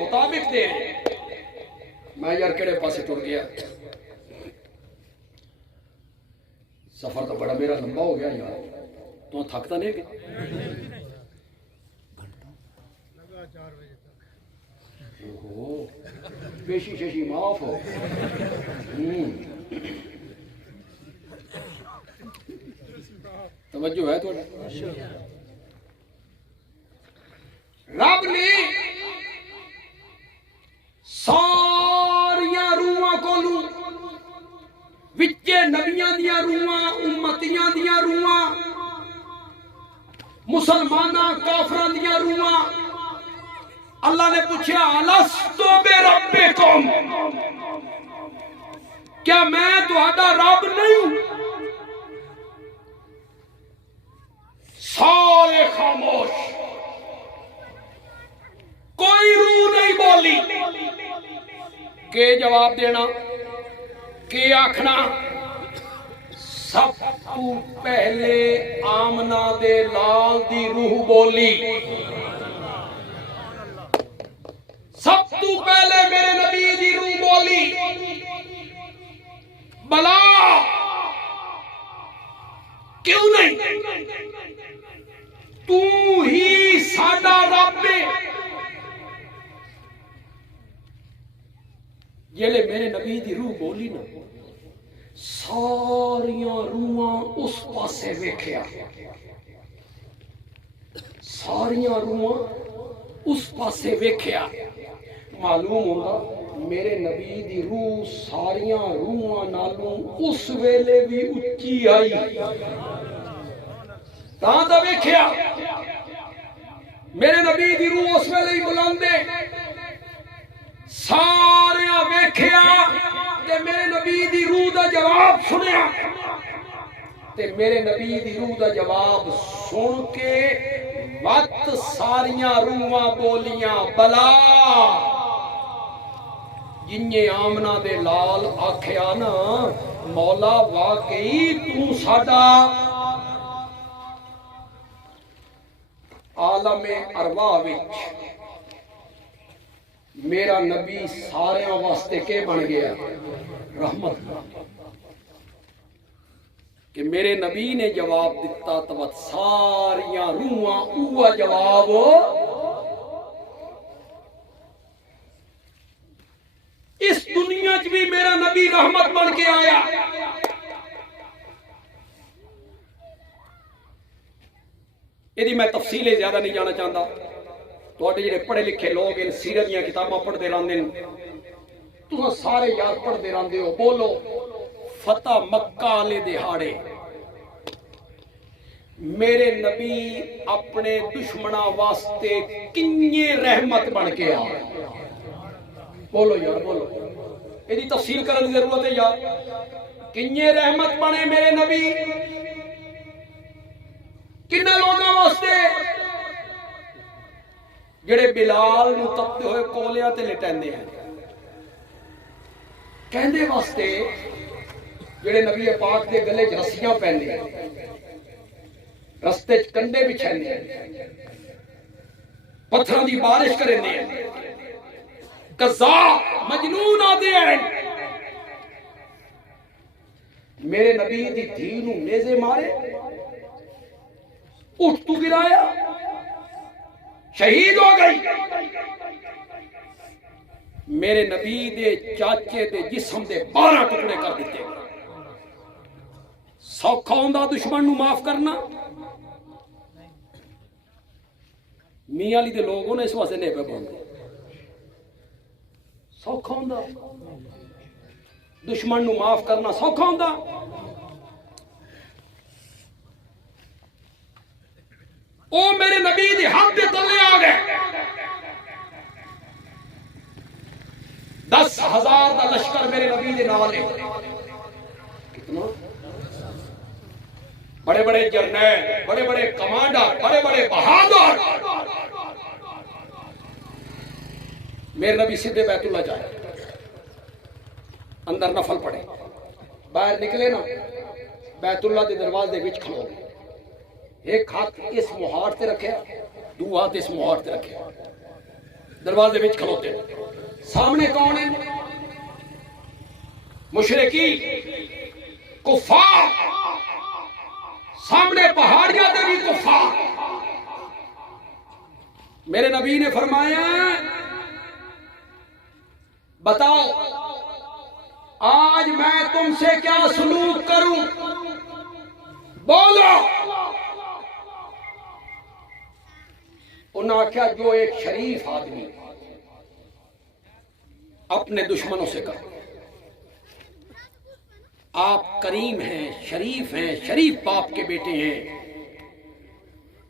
میں یار کہڑے پاسے ٹر گیا سفر تو بڑا میرا لمبا ہو گیا یار تو تھکتا نہیں گیا پیشی ششی معاف ہو توجہ ہے تو رب نے ساریاں روحاں کولوں وچے نبیاں دیاں روحاں امتیاں دیاں روحاں مسلماناں کافراں دیاں روحاں اللہ نے پوچھا الستو بربکم کیا میں تہاڈا رب نہیں سارے خاموش کوئی روح نہیں بولی کہ جواب دینا کہ آکھنا سب تو پہلے آمنہ دے لال دی روح بولی سب تو پہلے میرے نبی دی روح بولی بلا کیوں نہیں تو ہی ساڈا رب ہے جیلے میرے نبی دی روح بولی نا ساریاں روحاں اس پاسے ویکھیا ساریاں روحاں اس پاسے ویکھیا معلوم ہوگا میرے نبی دی روح ساریاں روحاں نالوں اس ویلے بھی اچھی آئی تاں دا ویکھیا میرے نبی دی روح اس ویلے ہی بلندے ساریاں ویکھیا تے میرے نبی دی روح دا جواب سنیا تے میرے نبی دی روح دا جواب سن کے وقت ساریاں روحاں بولیاں بلا جنہیں آمنہ دے لال آکھیا نا مولا واقعی تو ساڈا عالم ارواح وچ میرا نبی سارے واسطے کے بن گیا رحمت کہ میرے نبی نے جواب دیتا تو ساریاں روحاں اوہ جواب اس دنیا چ بھی میرا نبی رحمت بن کے آیا یہ میں تفصیلیں زیادہ نہیں جانا چاہتا تو جڑے پڑھے لکھے لوگ ان سیرت دیاں کتاباں پڑھتے رہندے ہیں تم سارے یاد پڑھتے رہندے ہو بولو فتح مکہ والے دہاڑے میرے نبی اپنے دشمناں واسطے کنی رحمت بن کے آئے بولو یار بولو یہ تفصیل کرنے کی ضرورت ہے یار کنی رحمت بنے میرے نبی کنے لوگوں واسطے جڑے بلال نو تپتے ہوئے کولیاں تے لٹیندے ہیں کہندے واسطے جڑے نبی پاک دے گلے چ رسیاں پہندے ہیں رستے چ کنڈے بچھاندے ہیں پتھراں دی بارش کریندے ہیں قذاب مجنون آدے ہیں میرے نبی دی دھی نو نیزے مارے اٹھ تو گرایا شہید ہو گئی میرے نبی دے چاچے دے جسم دے 12 ٹکڑے کر دیتے سوکھا ہوندا دشمن نو معاف کرنا میاں علی دے لوگوں نے اس واسطے نہیں پہ بولتے سوکھا ہوندا دشمن نو معاف کرنا سوکھا ہوندا او میرے نبی دی حق دے تلے آ گئے 10,000 دا لشکر میرے نبی دے نال ہے کتنا بڑے بڑے جرنیل بڑے بڑے کمانڈر بڑے بڑے بہادر میرے نبی سیدھے بیت اللہ جائے اندر نفل پڑے باہر نکلے نا بیت اللہ دے دروازے وچ کھلو گئے ایک ہاتھ اس مہار تے رکھے دو ہاتھ اس مہار تے رکھے دروازے وچ کھلوتے سامنے کون ہے مشرکی کفار سامنے پہاڑیاں دے بھی کفار میرے نبی نے فرمایا بتاؤ آج میں تم سے کیا سلوک کروں بولو انہوں نے کہا جو ایک شریف آدمی اپنے دشمنوں سے کہا آپ کریم ہیں شریف باپ کے بیٹے ہیں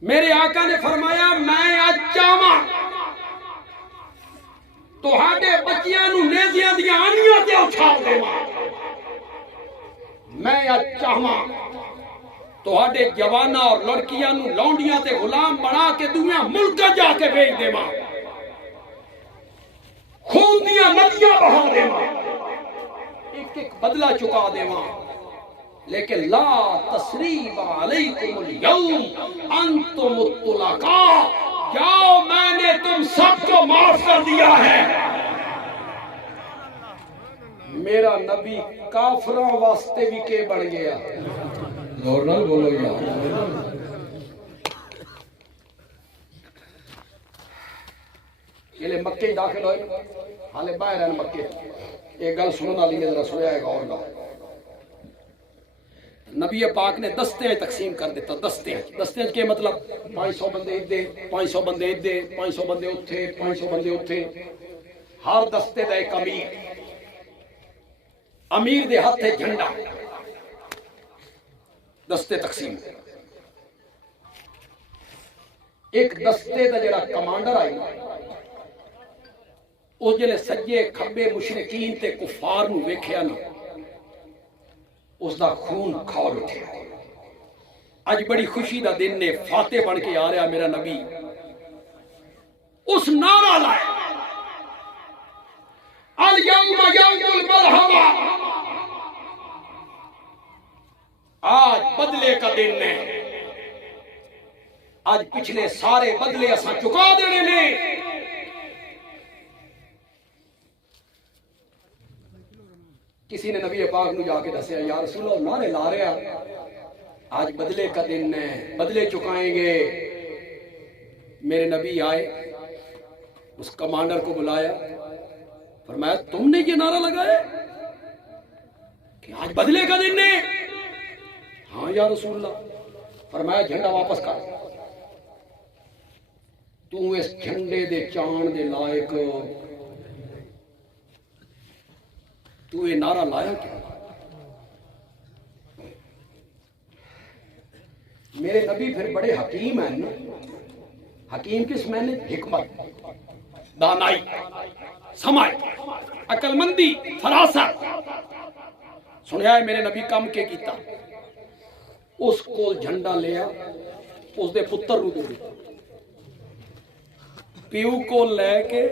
میرے آقا نے فرمایا میں آج چاہواں تہاڈے بچیاں نو نیزیاں دیاں آنیاں تے اچھال دیواں میں آج چاہواں تہاڈے جواناں اور لڑکیاں نو لونڈیاں تے غلام بنا کے دنیا ملک جا کے بھیج دیواں خون دیاں ندیاں بہا دیواں ایک ایک بدلہ چکا دیواں لیکن لا تسریب علیکم اليوم انتم الطلقاء جاؤ میں نے تم سب کو معاف کر دیا ہے میرا نبی کافراں واسطے بھی کے بن گیا زور نہ بولو یار یہ لے مکے داخل ہوئے حالے باہر ہیں مکے ایک گل سننے والی نے ذرا سنیا ہے غور نال. نبی پاک نے دستے تقسیم کر دیتا. دستے کے مطلب 500 بندے ادھے 500 بندے ادھے 500 بندے اتھے 500 بندے اتھے. ہر دستے دا ایک امیر دے ہاتھ جھنڈا. دستے تقسیم. ایک دستے دا جڑا کمانڈر آئی اس جلے سجے کھبے مشرکین تے کفار نو ویکھیا نا اس دا خون کھول اٹھیا. اج بڑی خوشی دا دن نے فاتح بن کے آ رہا میرا نبی. اس نعرہ لائے الیوم یوم الملحمہ. آج بدلے کا دن ہے. آج پچھلے سارے بدلے اساں چکا دینے نے. کسی نے نبی پاک نو جا کے دسیا یا رسول اللہ نعرے لا رہا آج بدلے کا دن ہے بدلے چکائیں گے. میرے نبی آئے اس کمانڈر کو بلایا فرمایا تم نے یہ نعرہ لگایا کہ آج بدلے کا دن ہے؟ ہاں یا رسول اللہ. فرمایا جھنڈا واپس کر. تو اس جھنڈے دے چاند دے لائق تو یہ نعرہ لایا کیا؟ میرے نبی پھر بڑے حکیم ہیں. حکیم کس میں نے حکمت دانائی سمائی عقل مندی فراست. سنیا ہے میرے نبی کم کے کیتا. اس کو جھنڈا لیا اس دے پتر نو دے دیا. پیو کو لے کے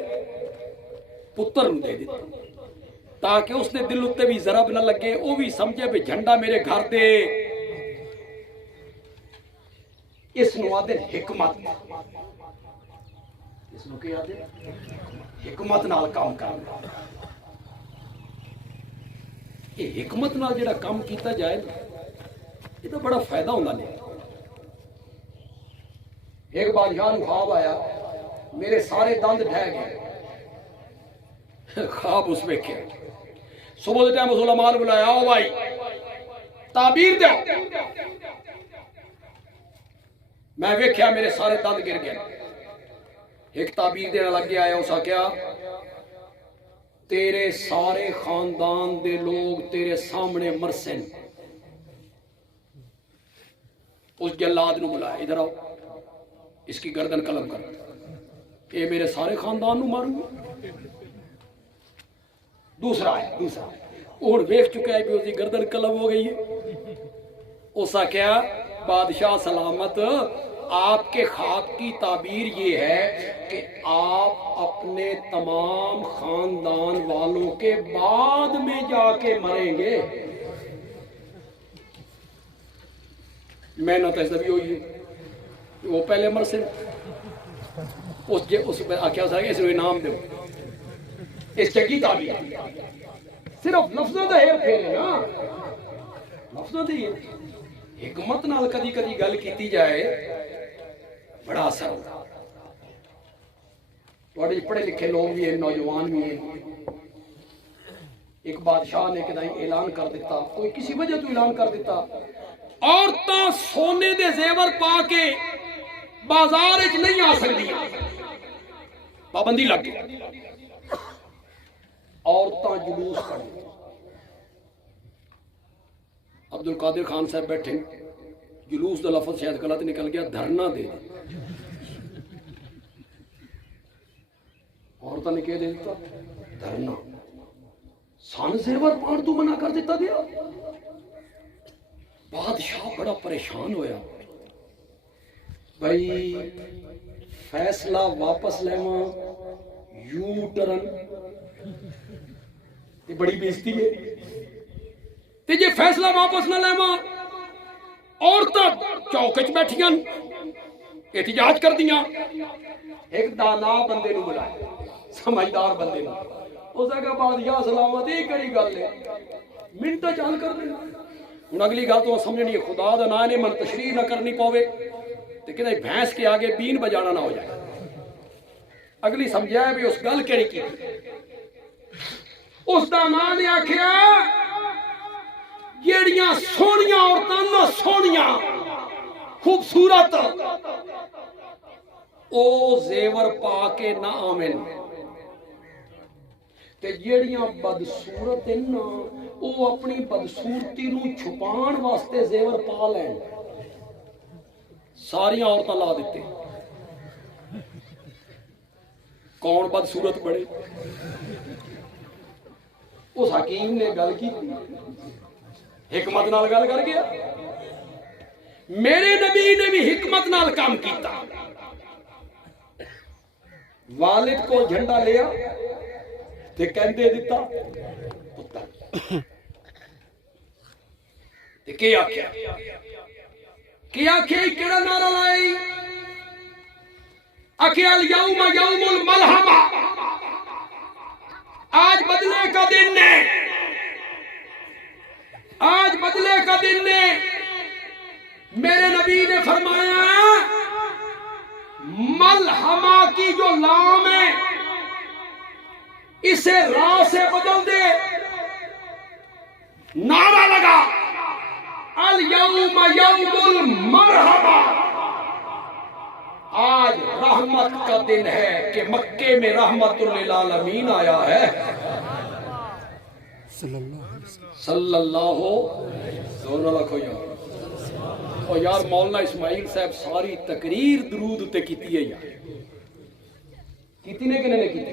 پتر نو دے دیتا تاکہ اس نے دل اتے بھی ضرب نہ لگے. وہ بھی سمجھے بھی جھنڈا میرے گھر دے. اس نو آدھے حکمت. اس نو کیا آدھے حکمت نال کام کرنا. یہ حکمت نال جڑا کام کیتا جائے یہ تو بڑا فائدہ ہونا نہیں. ایک بادشاہ نو خواب آیا میرے سارے دند ڈھہ گئے. خواب اس میں کیا صبح دے ٹائم اس علماء بلایا آؤ بھائی تعبیر دو. میں ویکھیا میرے سارے دند گر گئے. ایک تعبیر دینا لگ گیا آیا اسا کیا تیرے سارے خاندان دے لوگ تیرے سامنے مرسن. اس جلاد نو بلایا ادھر آؤ اس کی گردن قلم کر. اے میرے سارے خاندان نو ماروں گا. دوسرا اور ویکھ چکا ہے کہ اس کی گردن قلم ہو گئی ہے. اسا کیا بادشاہ سلامت آپ کے خواب کی تعبیر یہ ہے کہ آپ اپنے تمام خاندان والوں کے بعد میں جا کے مریں گے. میں نہ تصویر ہوئی وہ پہلے مر سے اس پہ آکھیا سا اس انعام دو. اس چنگی تعبیر صرف لفظوں دا ہیر پھیر ہے نا. لفظوں دی حکمت نال کدی کدی گل کیتی جائے بڑا اثر ہوتا. تھوڑے پڑھے لکھے لوگ بھی ہیں نوجوان بھی ہیں. ایک بادشاہ نے کدی اعلان کر دیتا کوئی کسی وجہ تو اعلان کر دیتا عورتاں سونے دے زیور پا کے بازار وچ نہیں آ سکدیاں. پابندی لگ گئی. عورتاں جلوس کھڑے. عبد القادر خان صاحب بیٹھے جلوس دا لفظ شاید غلط نکل گیا دھرنا دے. عورتوں نے کہہ دیتا دھرنا. سن زیور پان تو منع کر دیتا گیا. بادشاہ بڑا پریشان ہویا بھائی فیصلہ واپس لیواں یو ٹرن یہ بڑی بےزتی ہے. تے جے فیصلہ واپس نہ لیواں عورتاں چوک وچ بیٹھیاں احتجاج کر دیاں. ایک دانا بندے نو بلایا سمجھدار بندے نو. اس نے کہا بادشاہ سلامت یہ کہڑی گل ہے منٹ چال کر دینا. ہوں اگلی گل تو سمجھنی ہے خدا دا نام نے من تشریح نہ کرنی پوے تے کدے بھینس کے آگے بین بجانا نہ ہو جائے. اگلی سمجھا ہے بھی اس گل کہڑی کی. اس دا نام نے آکھیا جیڑیاں سونیاں عورتاں نہ سونیاں خوبصورت او زیور پا کے نہ آمن تے جیڑیاں بدصورت ہیں نا او اپنی بدصورتی نو چھپان واسطے زیور پا لین ساری عورتاں لا دیتے کون بدصورت بڑے اس حکیم نے گل کی حکمت نال گل کر گیا میرے نبی نے بھی حکمت نال کام کیتا والد کو جھنڈا لیا تے کہندے دیتا پتر تے کیا کیڑا نعرہ لائی اکھیا الیوم یوم الملحمہ آج بدلے کا دن ہے آج بدلے کا دن ہے میرے نبی نے فرمایا ملحمہ کی جو لام ہے اسے را سے بدل دے نعرہ لگا الیوم یوم المرحمہ آج رحمت کا دن ہے کہ مکے میں رحمت للعالمین آیا ہے صلی اللہ دونوں لکھو یار اور یار مولانا اسماعیل صاحب ساری تقریر درود تے کیتی ہے یار کیتی نے کنے نے کیتی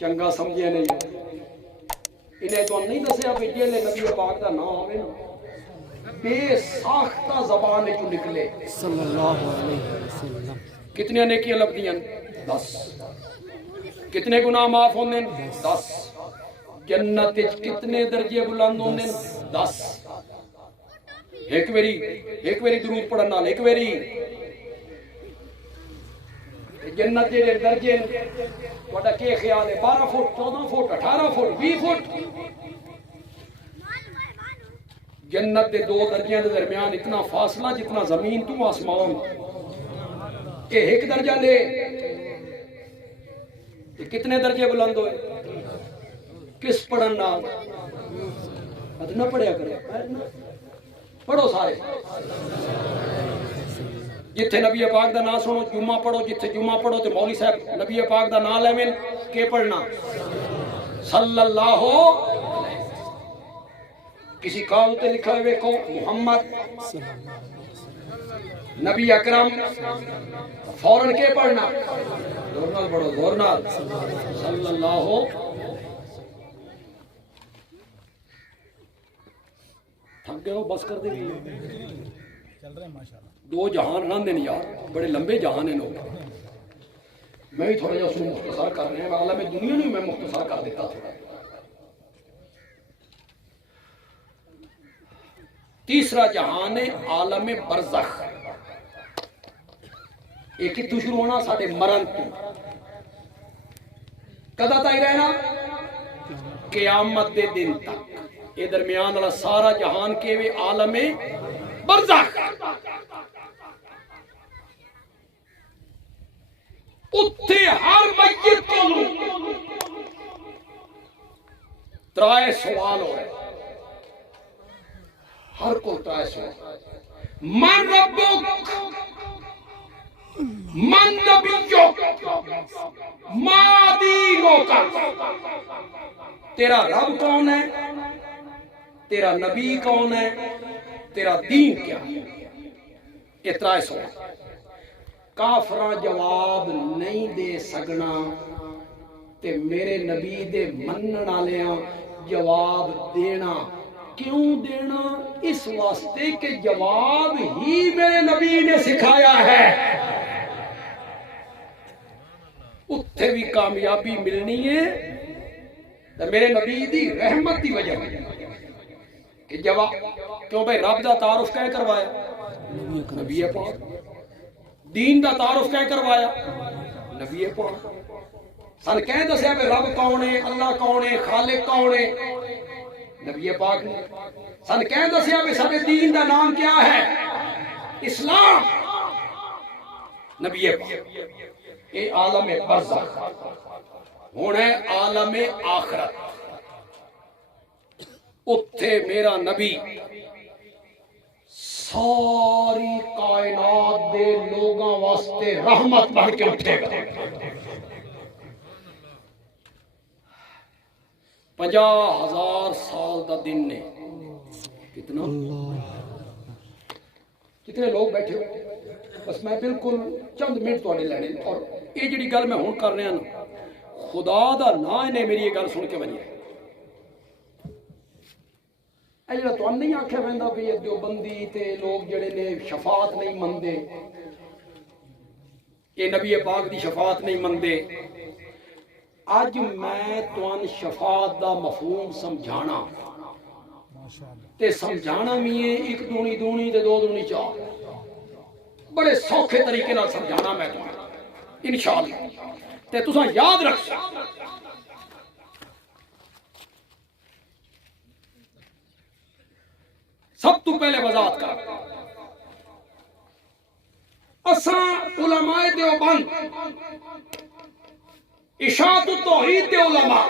چنگا سمجھے نہیں انہیں تو نہیں دسیا کہ جیلے نبی پاک دا نام ہوئے نا بے ساختہ زبان جو نکلے صلی اللہ علیہ وسلم کتنے نیکیاں لبدیاں 10 کتنے گناہ معاف ہوندے 10 جنت کتنے درجے بلند ہوندے 10 ایک ویری درود پڑھن نال ایک ویری جنت دے درجے تہاڈا کی خیال ہے 12 فٹ 14 فٹ 18 فٹ 20 فٹ جنت دے 2 درجیاں دے درمیان اتنا فاصلہ جتنا زمین تو آسمان کہ ایک درجہ لے کتنے درجے بلند ہوئے کس پڑھن نال نہ پڑھیا کرے پڑھو سارے جتھے نبی پاک دا نام سنو جمعہ پڑھو جتھے جمعہ پڑھو تے مولوی صاحب نبی پاک دا نام لیویں کہ پڑھنا صلی اللہ کسی کال تے لکھا ہوئے کو محمد نبی اکرم فوراً کے پڑھنا دورنال پڑھو دورنال صلی اللہ تھک گئے ہو بس کر دے چل رہے ہیں ماشاءاللہ 2 جہان نہ دین یار بڑے لمبے جہان ہیں لوگ میں بھی تھوڑا جا اس میں مختصر کر رہے ہیں عالم دنیا نہیں میں مختصر کر دیتا تھا تیسرا جہان ہے عالم برزخ ایک ہی تو شروع ہونا ساڑھے مرن تو کدہ تائی رہنا قیامت دے دن تک یہ درمیان والا سارا جہان کے وے عالم برزخ اتھے ہر میت کو لوں 3 سوال ہو رہے ہر کو 3 سوال من ربک من نبیک ما دینک تیرا رب کون ہے تیرا نبی کون ہے تیرا دین کیا یہ 3 سوال کافراں جواب نہیں دے سکنا تے میرے نبی دے منن والیاں جواب دینا کیوں دینا اس واسطے کہ جواب ہی میرے نبی نے سکھایا ہے اتھے بھی کامیابی ملنی ہے تو میرے نبی دی رحمت دی وجہ کہ جواب کیوں بھائی رب دا تعارف کیا کروایا نبی پاک دین دا تعارف کیا کروایا نبی پاک سن کہہ دسیا بھائی رب کون ہے اللہ کون ہے خالق کون ہے نبی پاک نے سن کہہ دسیا بھائی سارے دین دا نام کیا ہے اسلام نبی پاک یہ عالم برزخ ہوں ہے عالم آخرت اتھے میرا نبی ساری کائنات دے لوگاں واسطے رحمت بن کے اٹھے گا۔ 50,000 سال دا دن نے کتنا کتنے لوگ بیٹھے ہو؟ بس میں بالکل چند منٹ تواڈے لینے اور یہ جڑی گل میں ہن کر رہا نا خدا دا نا نے میری یہ گل سن کے بنی ہے۔ اے جڑا تانوں نہیں آکھیا ویندا بھی یہ دیوبندی تے لوگ جڑے نے شفاعت نہیں مندے، یہ نبی پاک دی شفاعت نہیں مندے، اج میں تواں شفاعت دا مفہوم سمجھانا تے سمجھانا بھی ہے 1 دونی دونی تے 2 دونی 4 بڑے سوکھے طریقے نال سمجھانا میں تمہیں انشاءاللہ تے تساں یاد رکھ سب تو پہلے وضاحت کر اساں علماء دیوبند اشاعت التوحید دے علماء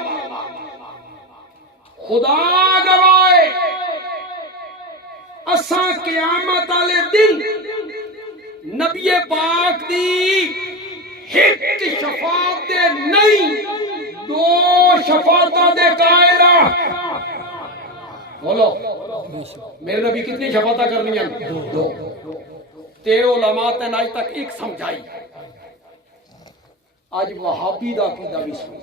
خدا گواہ اساں قیامت والے دن نبی پاک دی ایک شفاعت دے نہیں 2 شفاعتاں دے قائل ہاں۔ بولو میرے نبی کتنی شفاعتاں کرنی ہیں؟ 2۔ تیرے علماء نے آج تک ایک سمجھائی، آج وہابی دا عقیدہ بھی سن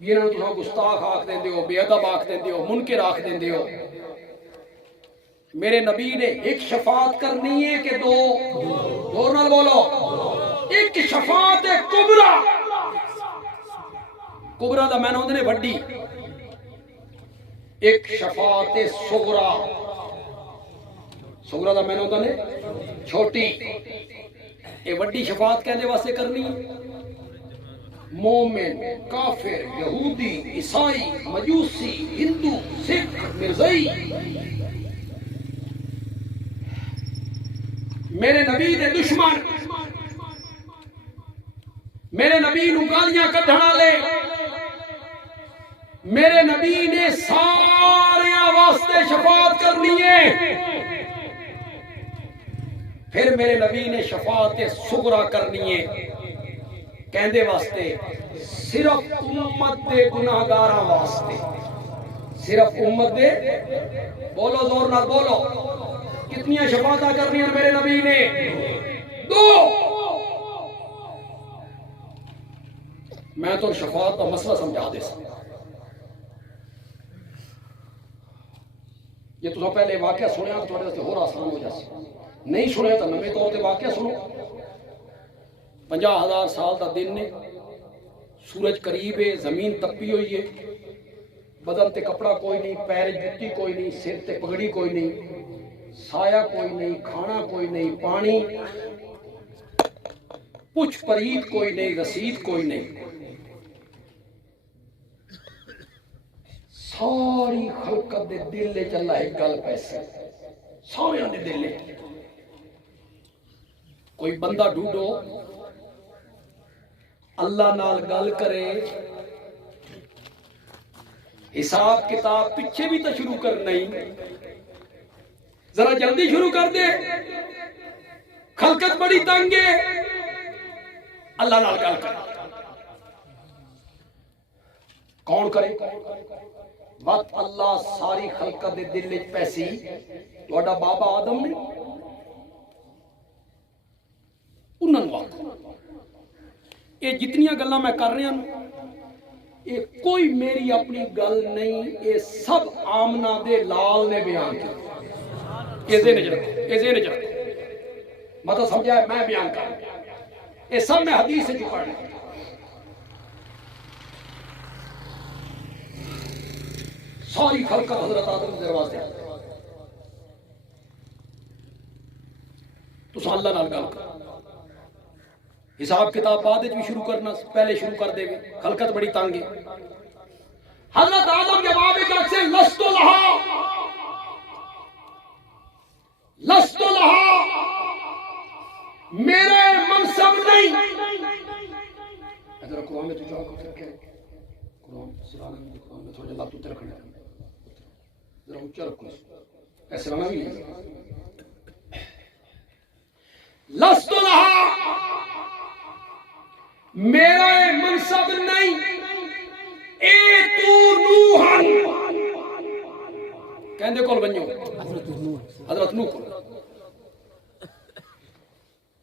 یہ نہ تساں گستاخ آکھ دیندے ہو، بے ادب آکھ دیندے ہو، منکر آکھ دیندے ہو۔ میرے نبی نے ایک شفاعت کرنی ہے کہ 2؟ دور نال بولو، ایک شفاعت کبرا، کبرا دا معنی ہوندے نے وڈی، ایک شفاعت صغرا، صغرا دا معنی ہوندے نے چھوٹی۔ یہ وڈی شفاعت کہندے واسطے کرنی مومن، کافر، یہودی، عیسائی، مجوسی، ہندو، سکھ، مرزائی میرے نبی دے دشمن، میرے نبی نو گالیاں کڈھن والے، میرے نبی نے سارے واسطے شفاعت کرنی ہے۔ پھر میرے نبی نے شفاعت صغرا کرنی ہے کہندے واسطے صرف امت دے گناہگاراں واسطے، صرف امت دے، بولو زور نال بولو، کتنی شفاعتاں کرنی ہیں میرے نبی نے؟ 2۔ میں تو شفاعت کا مسئلہ سمجھا دے سکتا، یہ تو پہلے واقعہ سنیا تو تھوڑے سے اور آسان ہو جاسی، نہیں سنیا تو نویں طور پہ واقعہ سنو۔ 50,000 سال دا دن نے، سورج قریب ہے، زمین تپی ہوئی ہے، بدن تے کپڑا کوئی نہیں، پیر جُتی کوئی نہیں، سر تے پگڑی کوئی نہیں، سایہ کوئی نہیں، کھانا کوئی نہیں، پانی پچھ پرید کوئی نہیں، رسید کوئی نہیں، ساری خلقت دے دل لے چلا ایک گل پیسے، سارے دے دل لے کوئی بندہ ڈھونڈو اللہ نال گل کرے، حساب کتاب پیچھے بھی تو شروع کرنا ہی، ذرا جلدی شروع کر دے، خلقت بڑی تنگ ہے، اللہ نال گل کر، کون کرے؟ وقت اللہ ساری خلقت دے دل وچ پیسی، تہاڈا بابا آدم نے انہاں وقت یہ جتنی گلاں میں کر رہا ہوں یہ کوئی میری اپنی گل نہیں، یہ سب آمنہ دے لال نے بیان کیا، یہ ذہن وچ رکھو، یہ ذہن وچ رکھو، مطلب سمجھا ہے میں بیان کر رہا ہوں، یہ سب میں حدیث سے جو پڑھ رہا ہوں۔ ساری خلقت حضرت آدم کے دروازے تو اللہ نال گل کر، حساب کتاب بعد بھی شروع کرنا، پہلے شروع کر دے گے، خلقت بڑی تنگ ہے۔ حضرت آدم جواب سے لست لہا، لست لہا، میرے منصب نہیں، ادھر قرآن میں تو جواب کر کے قرآن سرانے میں قرآن میں تھوڑے لاتوں تے رکھنے ذرا اونچا رکھو ایسے رہنا بھی نہیں لست لہا میرا اے منصب نہیں اے تو نوحن کہندے کول بنو حضرت نوح کول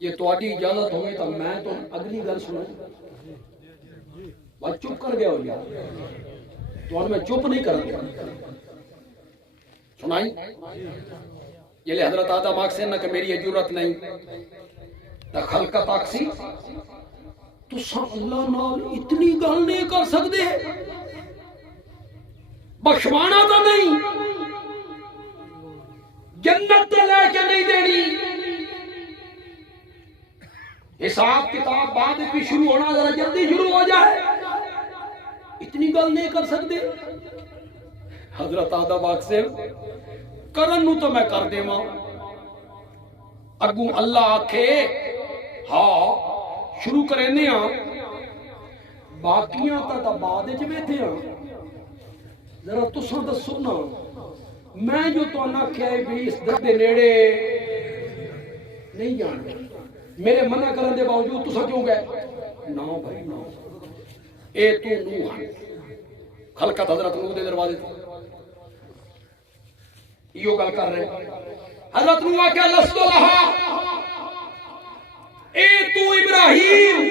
یہ تواڈی اجازت ہوئے تو میں تو اگلی گل سنا بات چپ کر گیا ہو گیا تو میں چپ نہیں کر گیا سنائی یہ لے حضرت آدم آکسے نہ کہ میری جرت نہیں تا خلقت آکسی تو سب اللہ نال اتنی گل نہیں کر سکتے بخشوانا تو نہیں جنت تے لے کے نہیں دینی حساب کتاب بعد بھی شروع ہونا ذرا جلدی شروع ہو جائے اتنی گل نہیں کر سکتے حضرت آدم آکسے کرن نو تو میں کر دے ماں اگوں اللہ آکھے ہاں شروع کرنے ہاں باقیاں تا بعد وچ بیٹھے ہاں ذرا تساں دسو نا میں جو تانوں آکھیا ہے بھی اس در دے نیڑے نہیں جانا میرے منع کرن دے باوجود تساں کیوں گئے نا بھائی نا اے تو نوح خلقت حضرت نوح دے دروازے تے یہ گل کر رہے حضرت نوح کہ لست لہا اے تو ابراہیم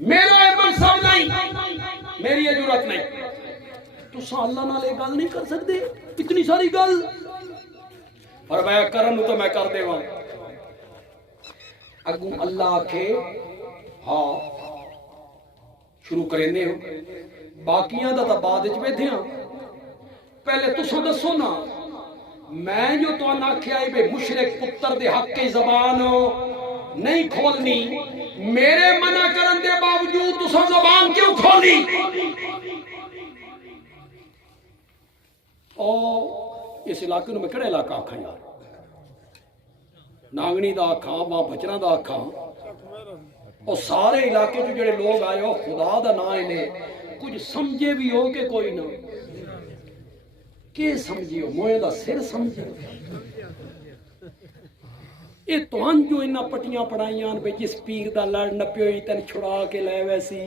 میرا اے منصب نہیں میری یہ جرات نہیں تو سا اللہ نال یہ گل نہیں کر سکتے اتنی ساری گل فرمایا کرن تو میں کر دے وہاں اگوں اللہ کے ہاں شروع کرنے ہو باقیاں دا بعد وچ بیٹھے ہاں پہلے تساں دسو نا میں جو تو آکھیا ہے بے مشرک پتر دے حق کی زبان نہیں کھولنی میرے منع کرن دے باوجود تساں زبان کیوں کھولی او اس علاقے میں کڑے علاقہ آکھاں یار نانگنی دا آکھاں ماں بچنا دا آکھاں اور سارے علاقے جو جڑے لوگ آئے ہو خدا دا نا انہیں کچھ سمجھے بھی ہو کہ کوئی نہ کہ سمجھیو موئے دا سر سمجھیو اے تو ہن جو انہاں پٹیاں پڑھائیاں بے جس پیر دا لڑ نپیوئی تن چھڑا کے لے ویسی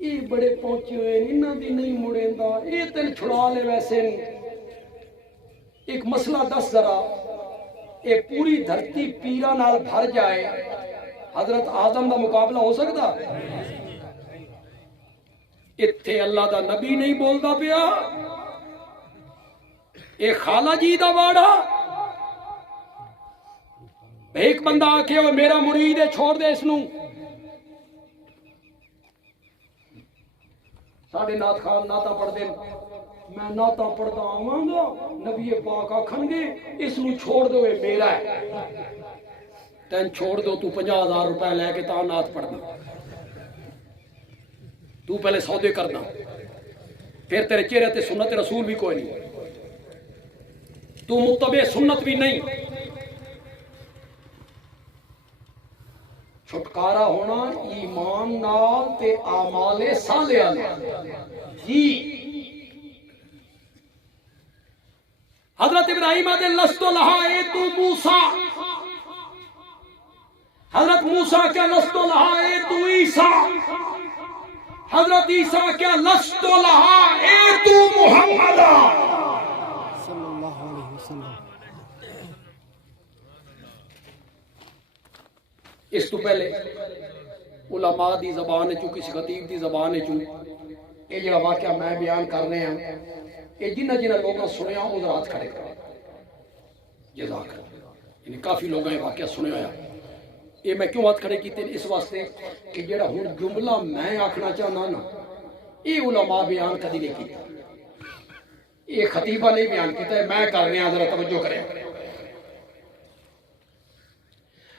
اے بڑے پہنچے ہوئے انہاں دی نہیں مڑیں دا اے تن چھڑا لے ویسے ایک مسئلہ دس ذرا اے پوری دھرتی پیرا نال بھر جائے حضرت آدم دا مقابلہ ہو سکتا اتھے اللہ دا نبی نہیں بولدا پیا اے خالہ جی دا واڑا ایک بندہ آکھے وہ میرا مرید ہے چھوڑ دے اس نو ساڑھے نات خان ناتا پڑھ دیں میں ناتا پڑھدا آواں گا نبی پاک آکھن گے اس نو چھوڑ دو اے میرا ہے تین چھوڑ دو تو 50,000 روپے لے کے تا نات پڑھنا تو پہلے سودے کرنا پھر تیرے چہرے تے سنت رسول بھی کوئی نہیں تو متبع سنت بھی نہیں چھٹکارا ہونا ایمان نال تے اعمال صالحہ نال جی حضرت ابراہیم آدھے لست لہا اے تو موسیٰ حضرت موسیٰ کیا لست لہا اے تو عیسیٰ حضرت عیسیٰ کیا لست لہا اے تو محمد صلی اللہ علیہ وسلم اس تو پہلے علماء دی زبان ہے کسی خطیب دی زبان ہے یہ جڑا واقعہ میں بیان کر رہے ہیں یہ جنہ جنہ لوگوں سنیا وہ ذرات کھڑے کریں جزاک یعنی کافی لوگوں نے واقعہ سنے ہویا یہ میں کیوں بات کھڑے کیتے اس واسطے کہ جڑا ہن جملہ میں آکھنا چاہنا نا یہ علماء بیان کدی نہیں کیتا یہ خطیبہ نہیں بیان کیتا ہے میں کر رہے ہیں ذرا توجہ کریں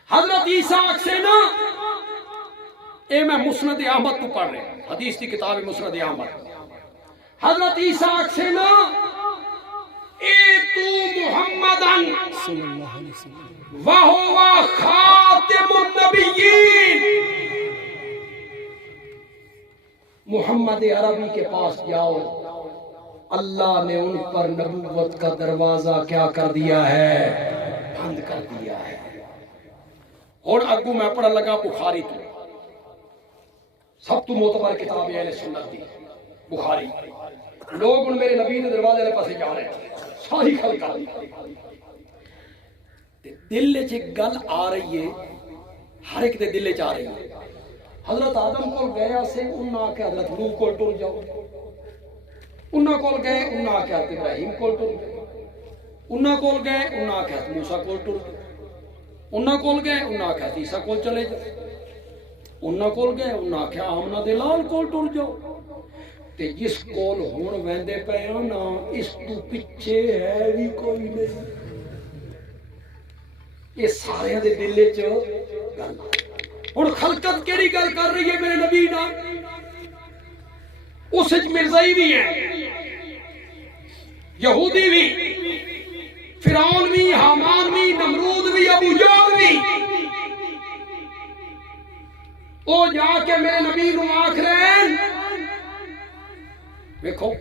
حضرت عیسیٰ سے نا اے میں مسند احمد کو پڑھ رہے ہیں حدیث کی کتاب مسند احمد حضرت عیسیٰ سے نا اے تو محمدن صلی اللہ علیہ وسلم وَهُوَ خَاتِمُ النَّبِيِّينَ محمد عربی کے پاس جاؤ، اللہ نے ان پر نبوت کا دروازہ کیا کر دیا ہے؟ بند کر دیا ہے۔ اور اگو میں پڑھن لگا بخاری تو سب تو معتبر کتاب اہل سنت دی بخاری، لوگ ان میرے نبی کے دروازے کے پاسے جا رہے ہیں، ساری خلق دل چ گل آ رہی ہے، ہر ایک دے دل چ آ رہی ہے۔ حضرت آدم کو گیا سے انہاں آکے حضرت نوح کو ٹر جاؤ، انہاں کول گئے انہاں آکے حضرت ابراہیم کو ٹر گئے، انہاں کول گئے انہاں آکے حضرت موسیٰ کو ٹر گئے، انہاں کول گئے انہاں آکے حضرت عیسیٰ کو چلے جاؤ، انہاں کول گئے انہاں آکے آمنہ دے لال کو ٹر جاؤ۔ تے جس کول ہون ویندے پے نا اس تو پچھے ہے بھی کوئی نہیں۔ یہ سارے دے دل چ گل ہن خلقت کیڑی گل کر رہی ہے میرے نبی نال؟ اس وچ مرزائی بھی ہے، یہودی بھی، فرعون بھی، حامان بھی، نمرود بھی، ابو جہل بھی۔ او جا کے میرے نبی نو آکھ رہے ہیں، دیکھو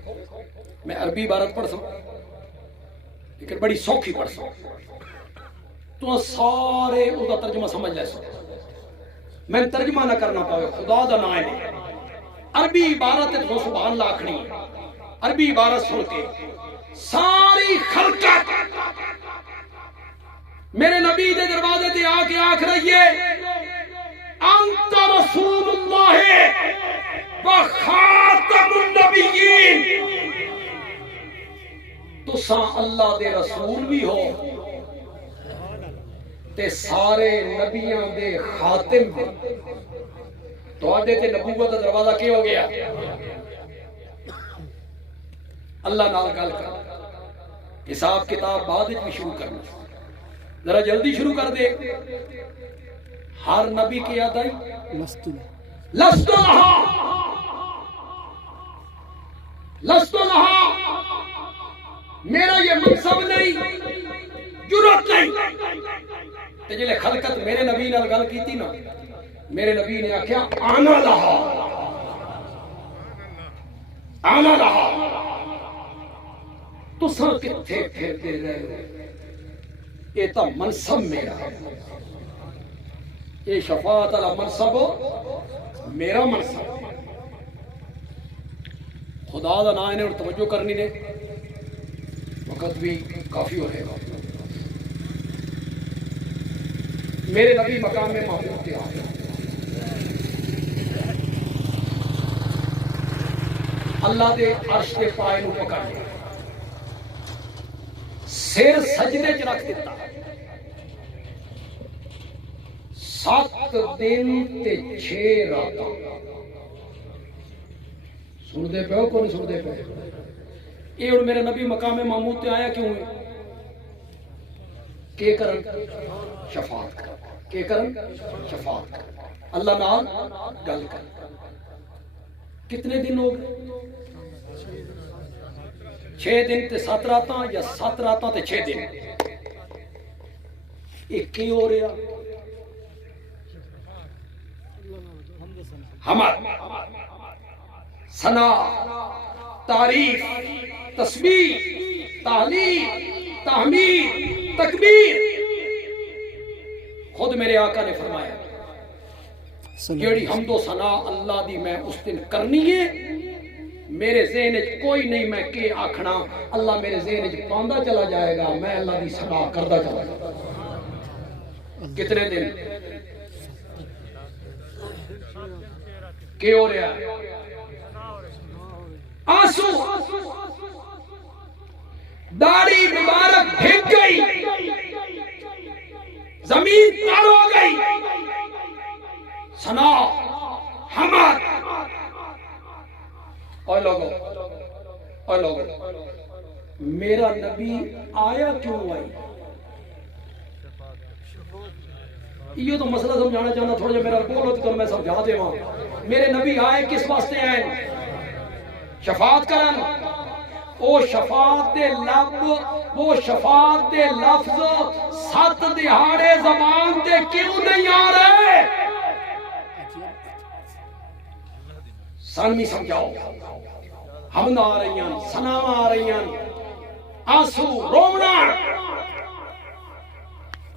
میں عربی عبارت پڑھ سکوں لیکن بڑی سوکھی پڑھ سکوں، تو سارے اس کا ترجمہ سمجھ لے سکو، میں ترجمہ نہ کرنا پاؤ، خدا دا نام ہے۔ عربی عبارت تو سبحان اللہ آکھنی ہے، عربی عبارت سن کے ساری خلقت میرے نبی دے دروازے تے آ کے آکھ رہی ہے انت رسول اللہ و خاتم النبیین، تساں اللہ دے رسول بھی ہو تے سارے نبیاں دے خاتم بھی۔ تو آدھے تے نبوت دا دروازہ کی ہو گیا؟ اللہ نال گل کر، حساب کتاب بعد بھی شروع کرنا، ذرا جلدی شروع کر دے۔ ہر نبی کی یاد آئی لست لہا، میرا یہ منصب نہیں، جرات نہیں۔ تے جلے خلقت میرے نبی نال گل کیتی نا، میرے نبی نے آکھیا آنا لہا، آنا لہا۔ تساں کتھے پھردے رہے ہو؟ یہ تا منصب میرا ہے، یہ شفاعت والا منصب میرا منصب۔ خدا دا نام انہیں توجہ کرنی دے، وقت بھی کافی ہو رہے گا۔ میرے نبی مقام میں محمود تھے، اللہ دے عرش دے پائے نو پکڑ لیا، سر سجدے چ رکھ دیتا، 7 دن تے 6 راتاں۔ سن دے پہ ہو کو نہیں سن دے پہ؟ یہ اور میرے نبی مقام محمود تے آیا کیوں ہے؟ کہ کرن شفاعت کر، کہ کرن شفاعت کر، اللہ نال گل کر۔ کتنے دن ہو گئے؟ 6 دن تے 7 راتاں، یا 7 راتاں تے 6 دن؟ یہ کی ہو رہا؟ حمد، ثنا، تعریف، تسبیح، تعلیل، تحمید، تکبیر۔ خود میرے آقا نے فرمایا جیڑی حمد و ثنا اللہ دی میں اس دن کرنی ہے، میرے ذہن کوئی نہیں میں کہ آکھنا، اللہ میرے ذہن پاندا چلا جائے گا، میں اللہ دی ثنا کردا چلا جائے گا۔ کتنے دن کیا ہو رہا ہے؟ آنسو، داڑھی مبارک بھیگ گئی، زمین تر ہو گئی، ثنا، حمد۔ اور لوگوں میرا نبی آیا کیوں آئی؟ یہ تو مسئلہ سمجھانا چاہنا، تھوڑا جا میرا بولو تو میں سمجھا دے وہاں۔ میرے نبی آئے کس واسطے آئے؟ شفاعت کرن۔ او شفاعت دے لب، وہ شفاعت دے لفظ 7 دہاڑے زبان تے کیوں نہیں آ رہے؟ سانوی سمجھاؤ حمد آ رہی ہیں سنام آ رہی ہیں آنسو رونا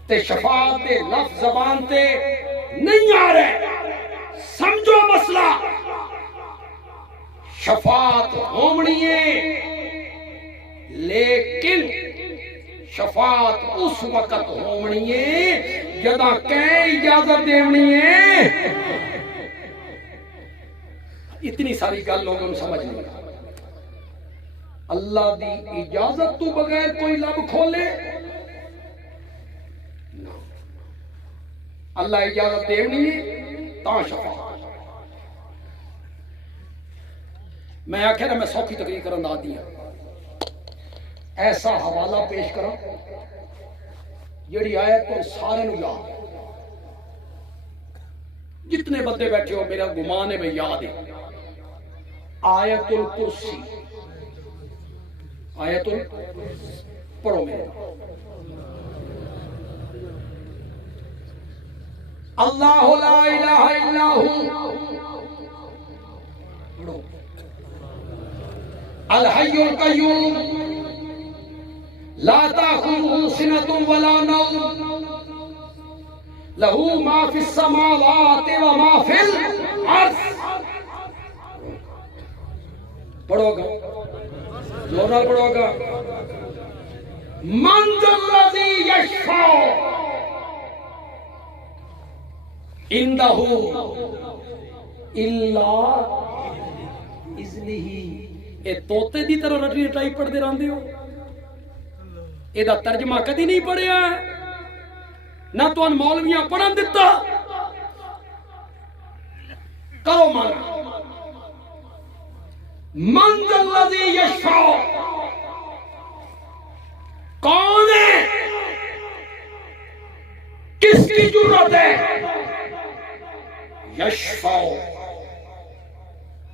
تے شفاعت دے لفظ زبان تے نہیں آ رہے سمجھو مسئلہ شفاعت ہومنی ہے لیکن شفاعت اس وقت ہومنی ہے جدا کہیں اجازت دیونی ہے اتنی ساری گل لوگوں سمجھ نہیں اللہ دی اجازت تو بغیر کوئی لب کھولے اللہ اجازت دیونی ہے تا شفاعت میں آخر میں سوکھی تقریر کرن دا دیا ایسا حوالہ پیش کرا جڑی آیت تو سارے نو یاد جتنے بندے بیٹھے ہو میرا گمان ہے میں یاد ہے آیت الکرسی آیت پڑھو میرے اللہ لا الہ الا ہو پڑھو الحی القیوم لا تأخذه سنة ولا نوم له ما في السماوات وما في الأرض پڑھو گا زور نال پڑھو گا من ذا الذی یشفع عنده الا اذنہ اے طوطے دی طرح رٹی رٹائی پڑھتے رہندے ہو اے دا ترجمہ کدی نہیں پڑھیا نہ تو ان مولویاں پڑھن دیتا کرو مانا من ذا الذی یشفع کون ہے کس کی جرت ہے یشفع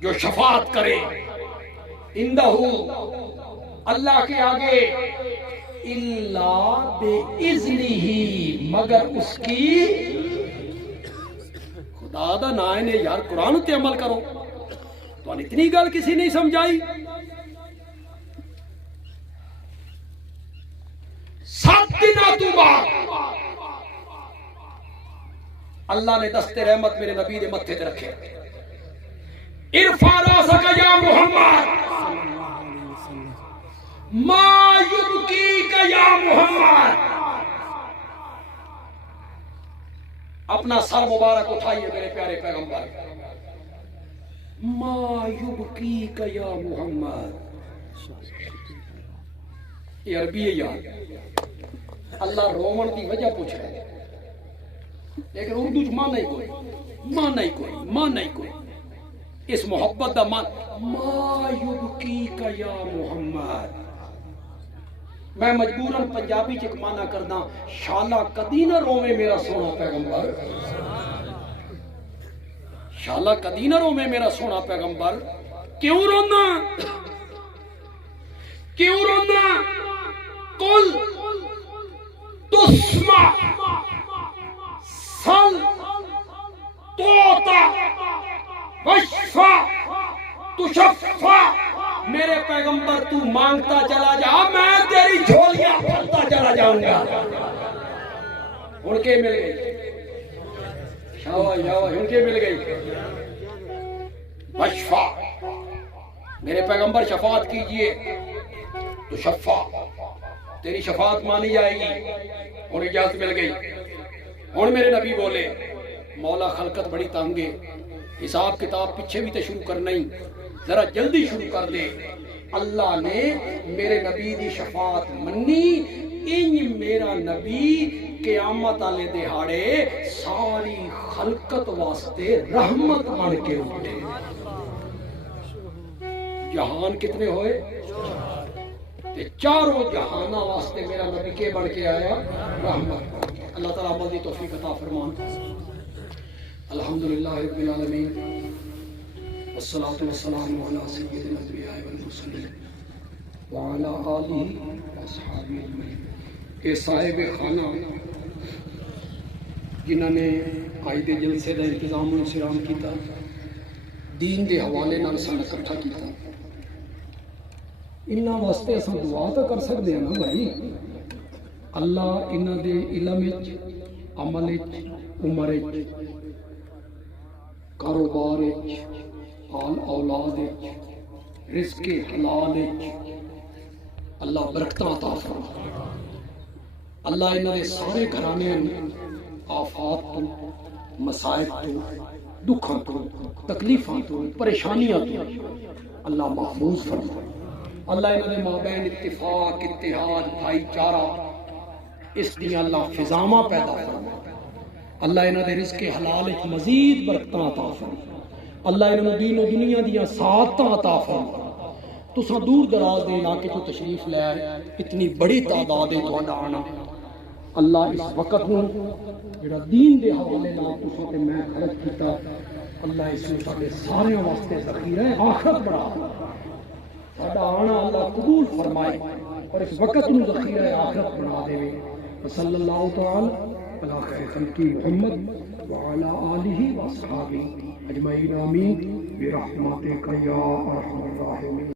جو شفاعت کرے اندہ اللہ کے آگے اللہ بے اذنہ ہی مگر اس کی خدا دا نائے نے یار قرآن تے عمل کرو تو اتنی گل کسی نہیں سمجھائی 7 دنوں تو بعد اللہ نے دست رحمت میرے نبی دے متھے تے رکھے ارفع راسک یا محمد ما یبکیک یا محمد اپنا سر مبارک اٹھائیے میرے پیارے پیغمبر ما یبکیک یا محمد یہ عربی ہے یار اللہ رومن کی وجہ پوچھ رہے ہیں لیکن اردو معنی کوئی اس محبت دا مان ما یبکیک یا محمد میں مجبوراً پنجابی چک مانا کرنا شالا کدی نہ روے میرا سونا پیغمبر شالا کدی نہ روے میرا سونا پیغمبر کیوں رونا کل تسمع سل توتا وشفا تشفا میرے پیغمبر تو مانگتا چلا جا میں تیری جھولیاں بھرتا چلا جاؤں گا ان کے مل گئی ان کے مل گئی وشفا میرے پیغمبر شفاعت کیجئے تو شفا تیری شفاعت مانی جائے گی اور اجازت مل گئی اور میرے نبی بولے مولا خلقت بڑی تنگ ہے حساب کتاب پیچھے بھی تے شروع کرنا ہی ذرا جلدی شروع کر دے اللہ نے میرے نبی دی شفاعت منی انج میرا نبی قیامت والے دہاڑے ساری خلقت واسطے رحمت بن کے اٹھے جہان کتنے ہوئے تے چاروں جہانہ واسطے میرا نبی کے بن کے آیا رحمت اللہ تعالیٰ عمل دی توفیق عطا فرمان الحمدللہ رب العالمین والصلاة والسلام علی سید الانبیاء والمرسلین وعلی آلہ واصحابہ اجمعین کہ صاحب خانہ جنہوں نے قائد جلسے کا انتظام و انصرام کیتا دین دے حوالے نال سن اکٹھا کیتا انہاں واسطے اساں دعا تو کر سکتے ہیں نا بھائی اللہ انہاں دے علم وچ عمل وچ عمر وچ کاروبار وچ آل اولاد وچ رزق حلال وچ اللہ برکتاں عطا فرمائے اللہ انہاں دے سارے گھرانے آفات تو مصائب تو دکھاں تو تکلیفاں تو پریشانیاں تو اللہ محفوظ فرمائے اللہ انہاں دے مابین اتفاق اتحاد بھائی چارہ اس دیا اللہ فضامہ پیدا فرمائے اللہ انہاں دے رزق حلال ایک مزید برکتاں عطا فرمائے اللہ انہاں دین و دنیا دیا سعادتاں عطا فرمائے تساں دور دراز دے علاقے تو تشریف لے آئے اتنی بڑی تعداد ہے تہاڈا آنا اللہ اس وقت نو جڑا دین دے حوالے نال تساں تے میں خرچ کیتا اللہ اس نو ساڈے سارے واسطے ذخیرہ آخرت بنا ساڈا آنا اللہ قبول فرمائے اور اس وقت نو ذخیرہ آخرت بنا دے صلی اللہ تعالی علی خیر خلق محمد وعلی آلہ واصحابہ اجمعین آمین برحمتک یا ارحم الراحمین.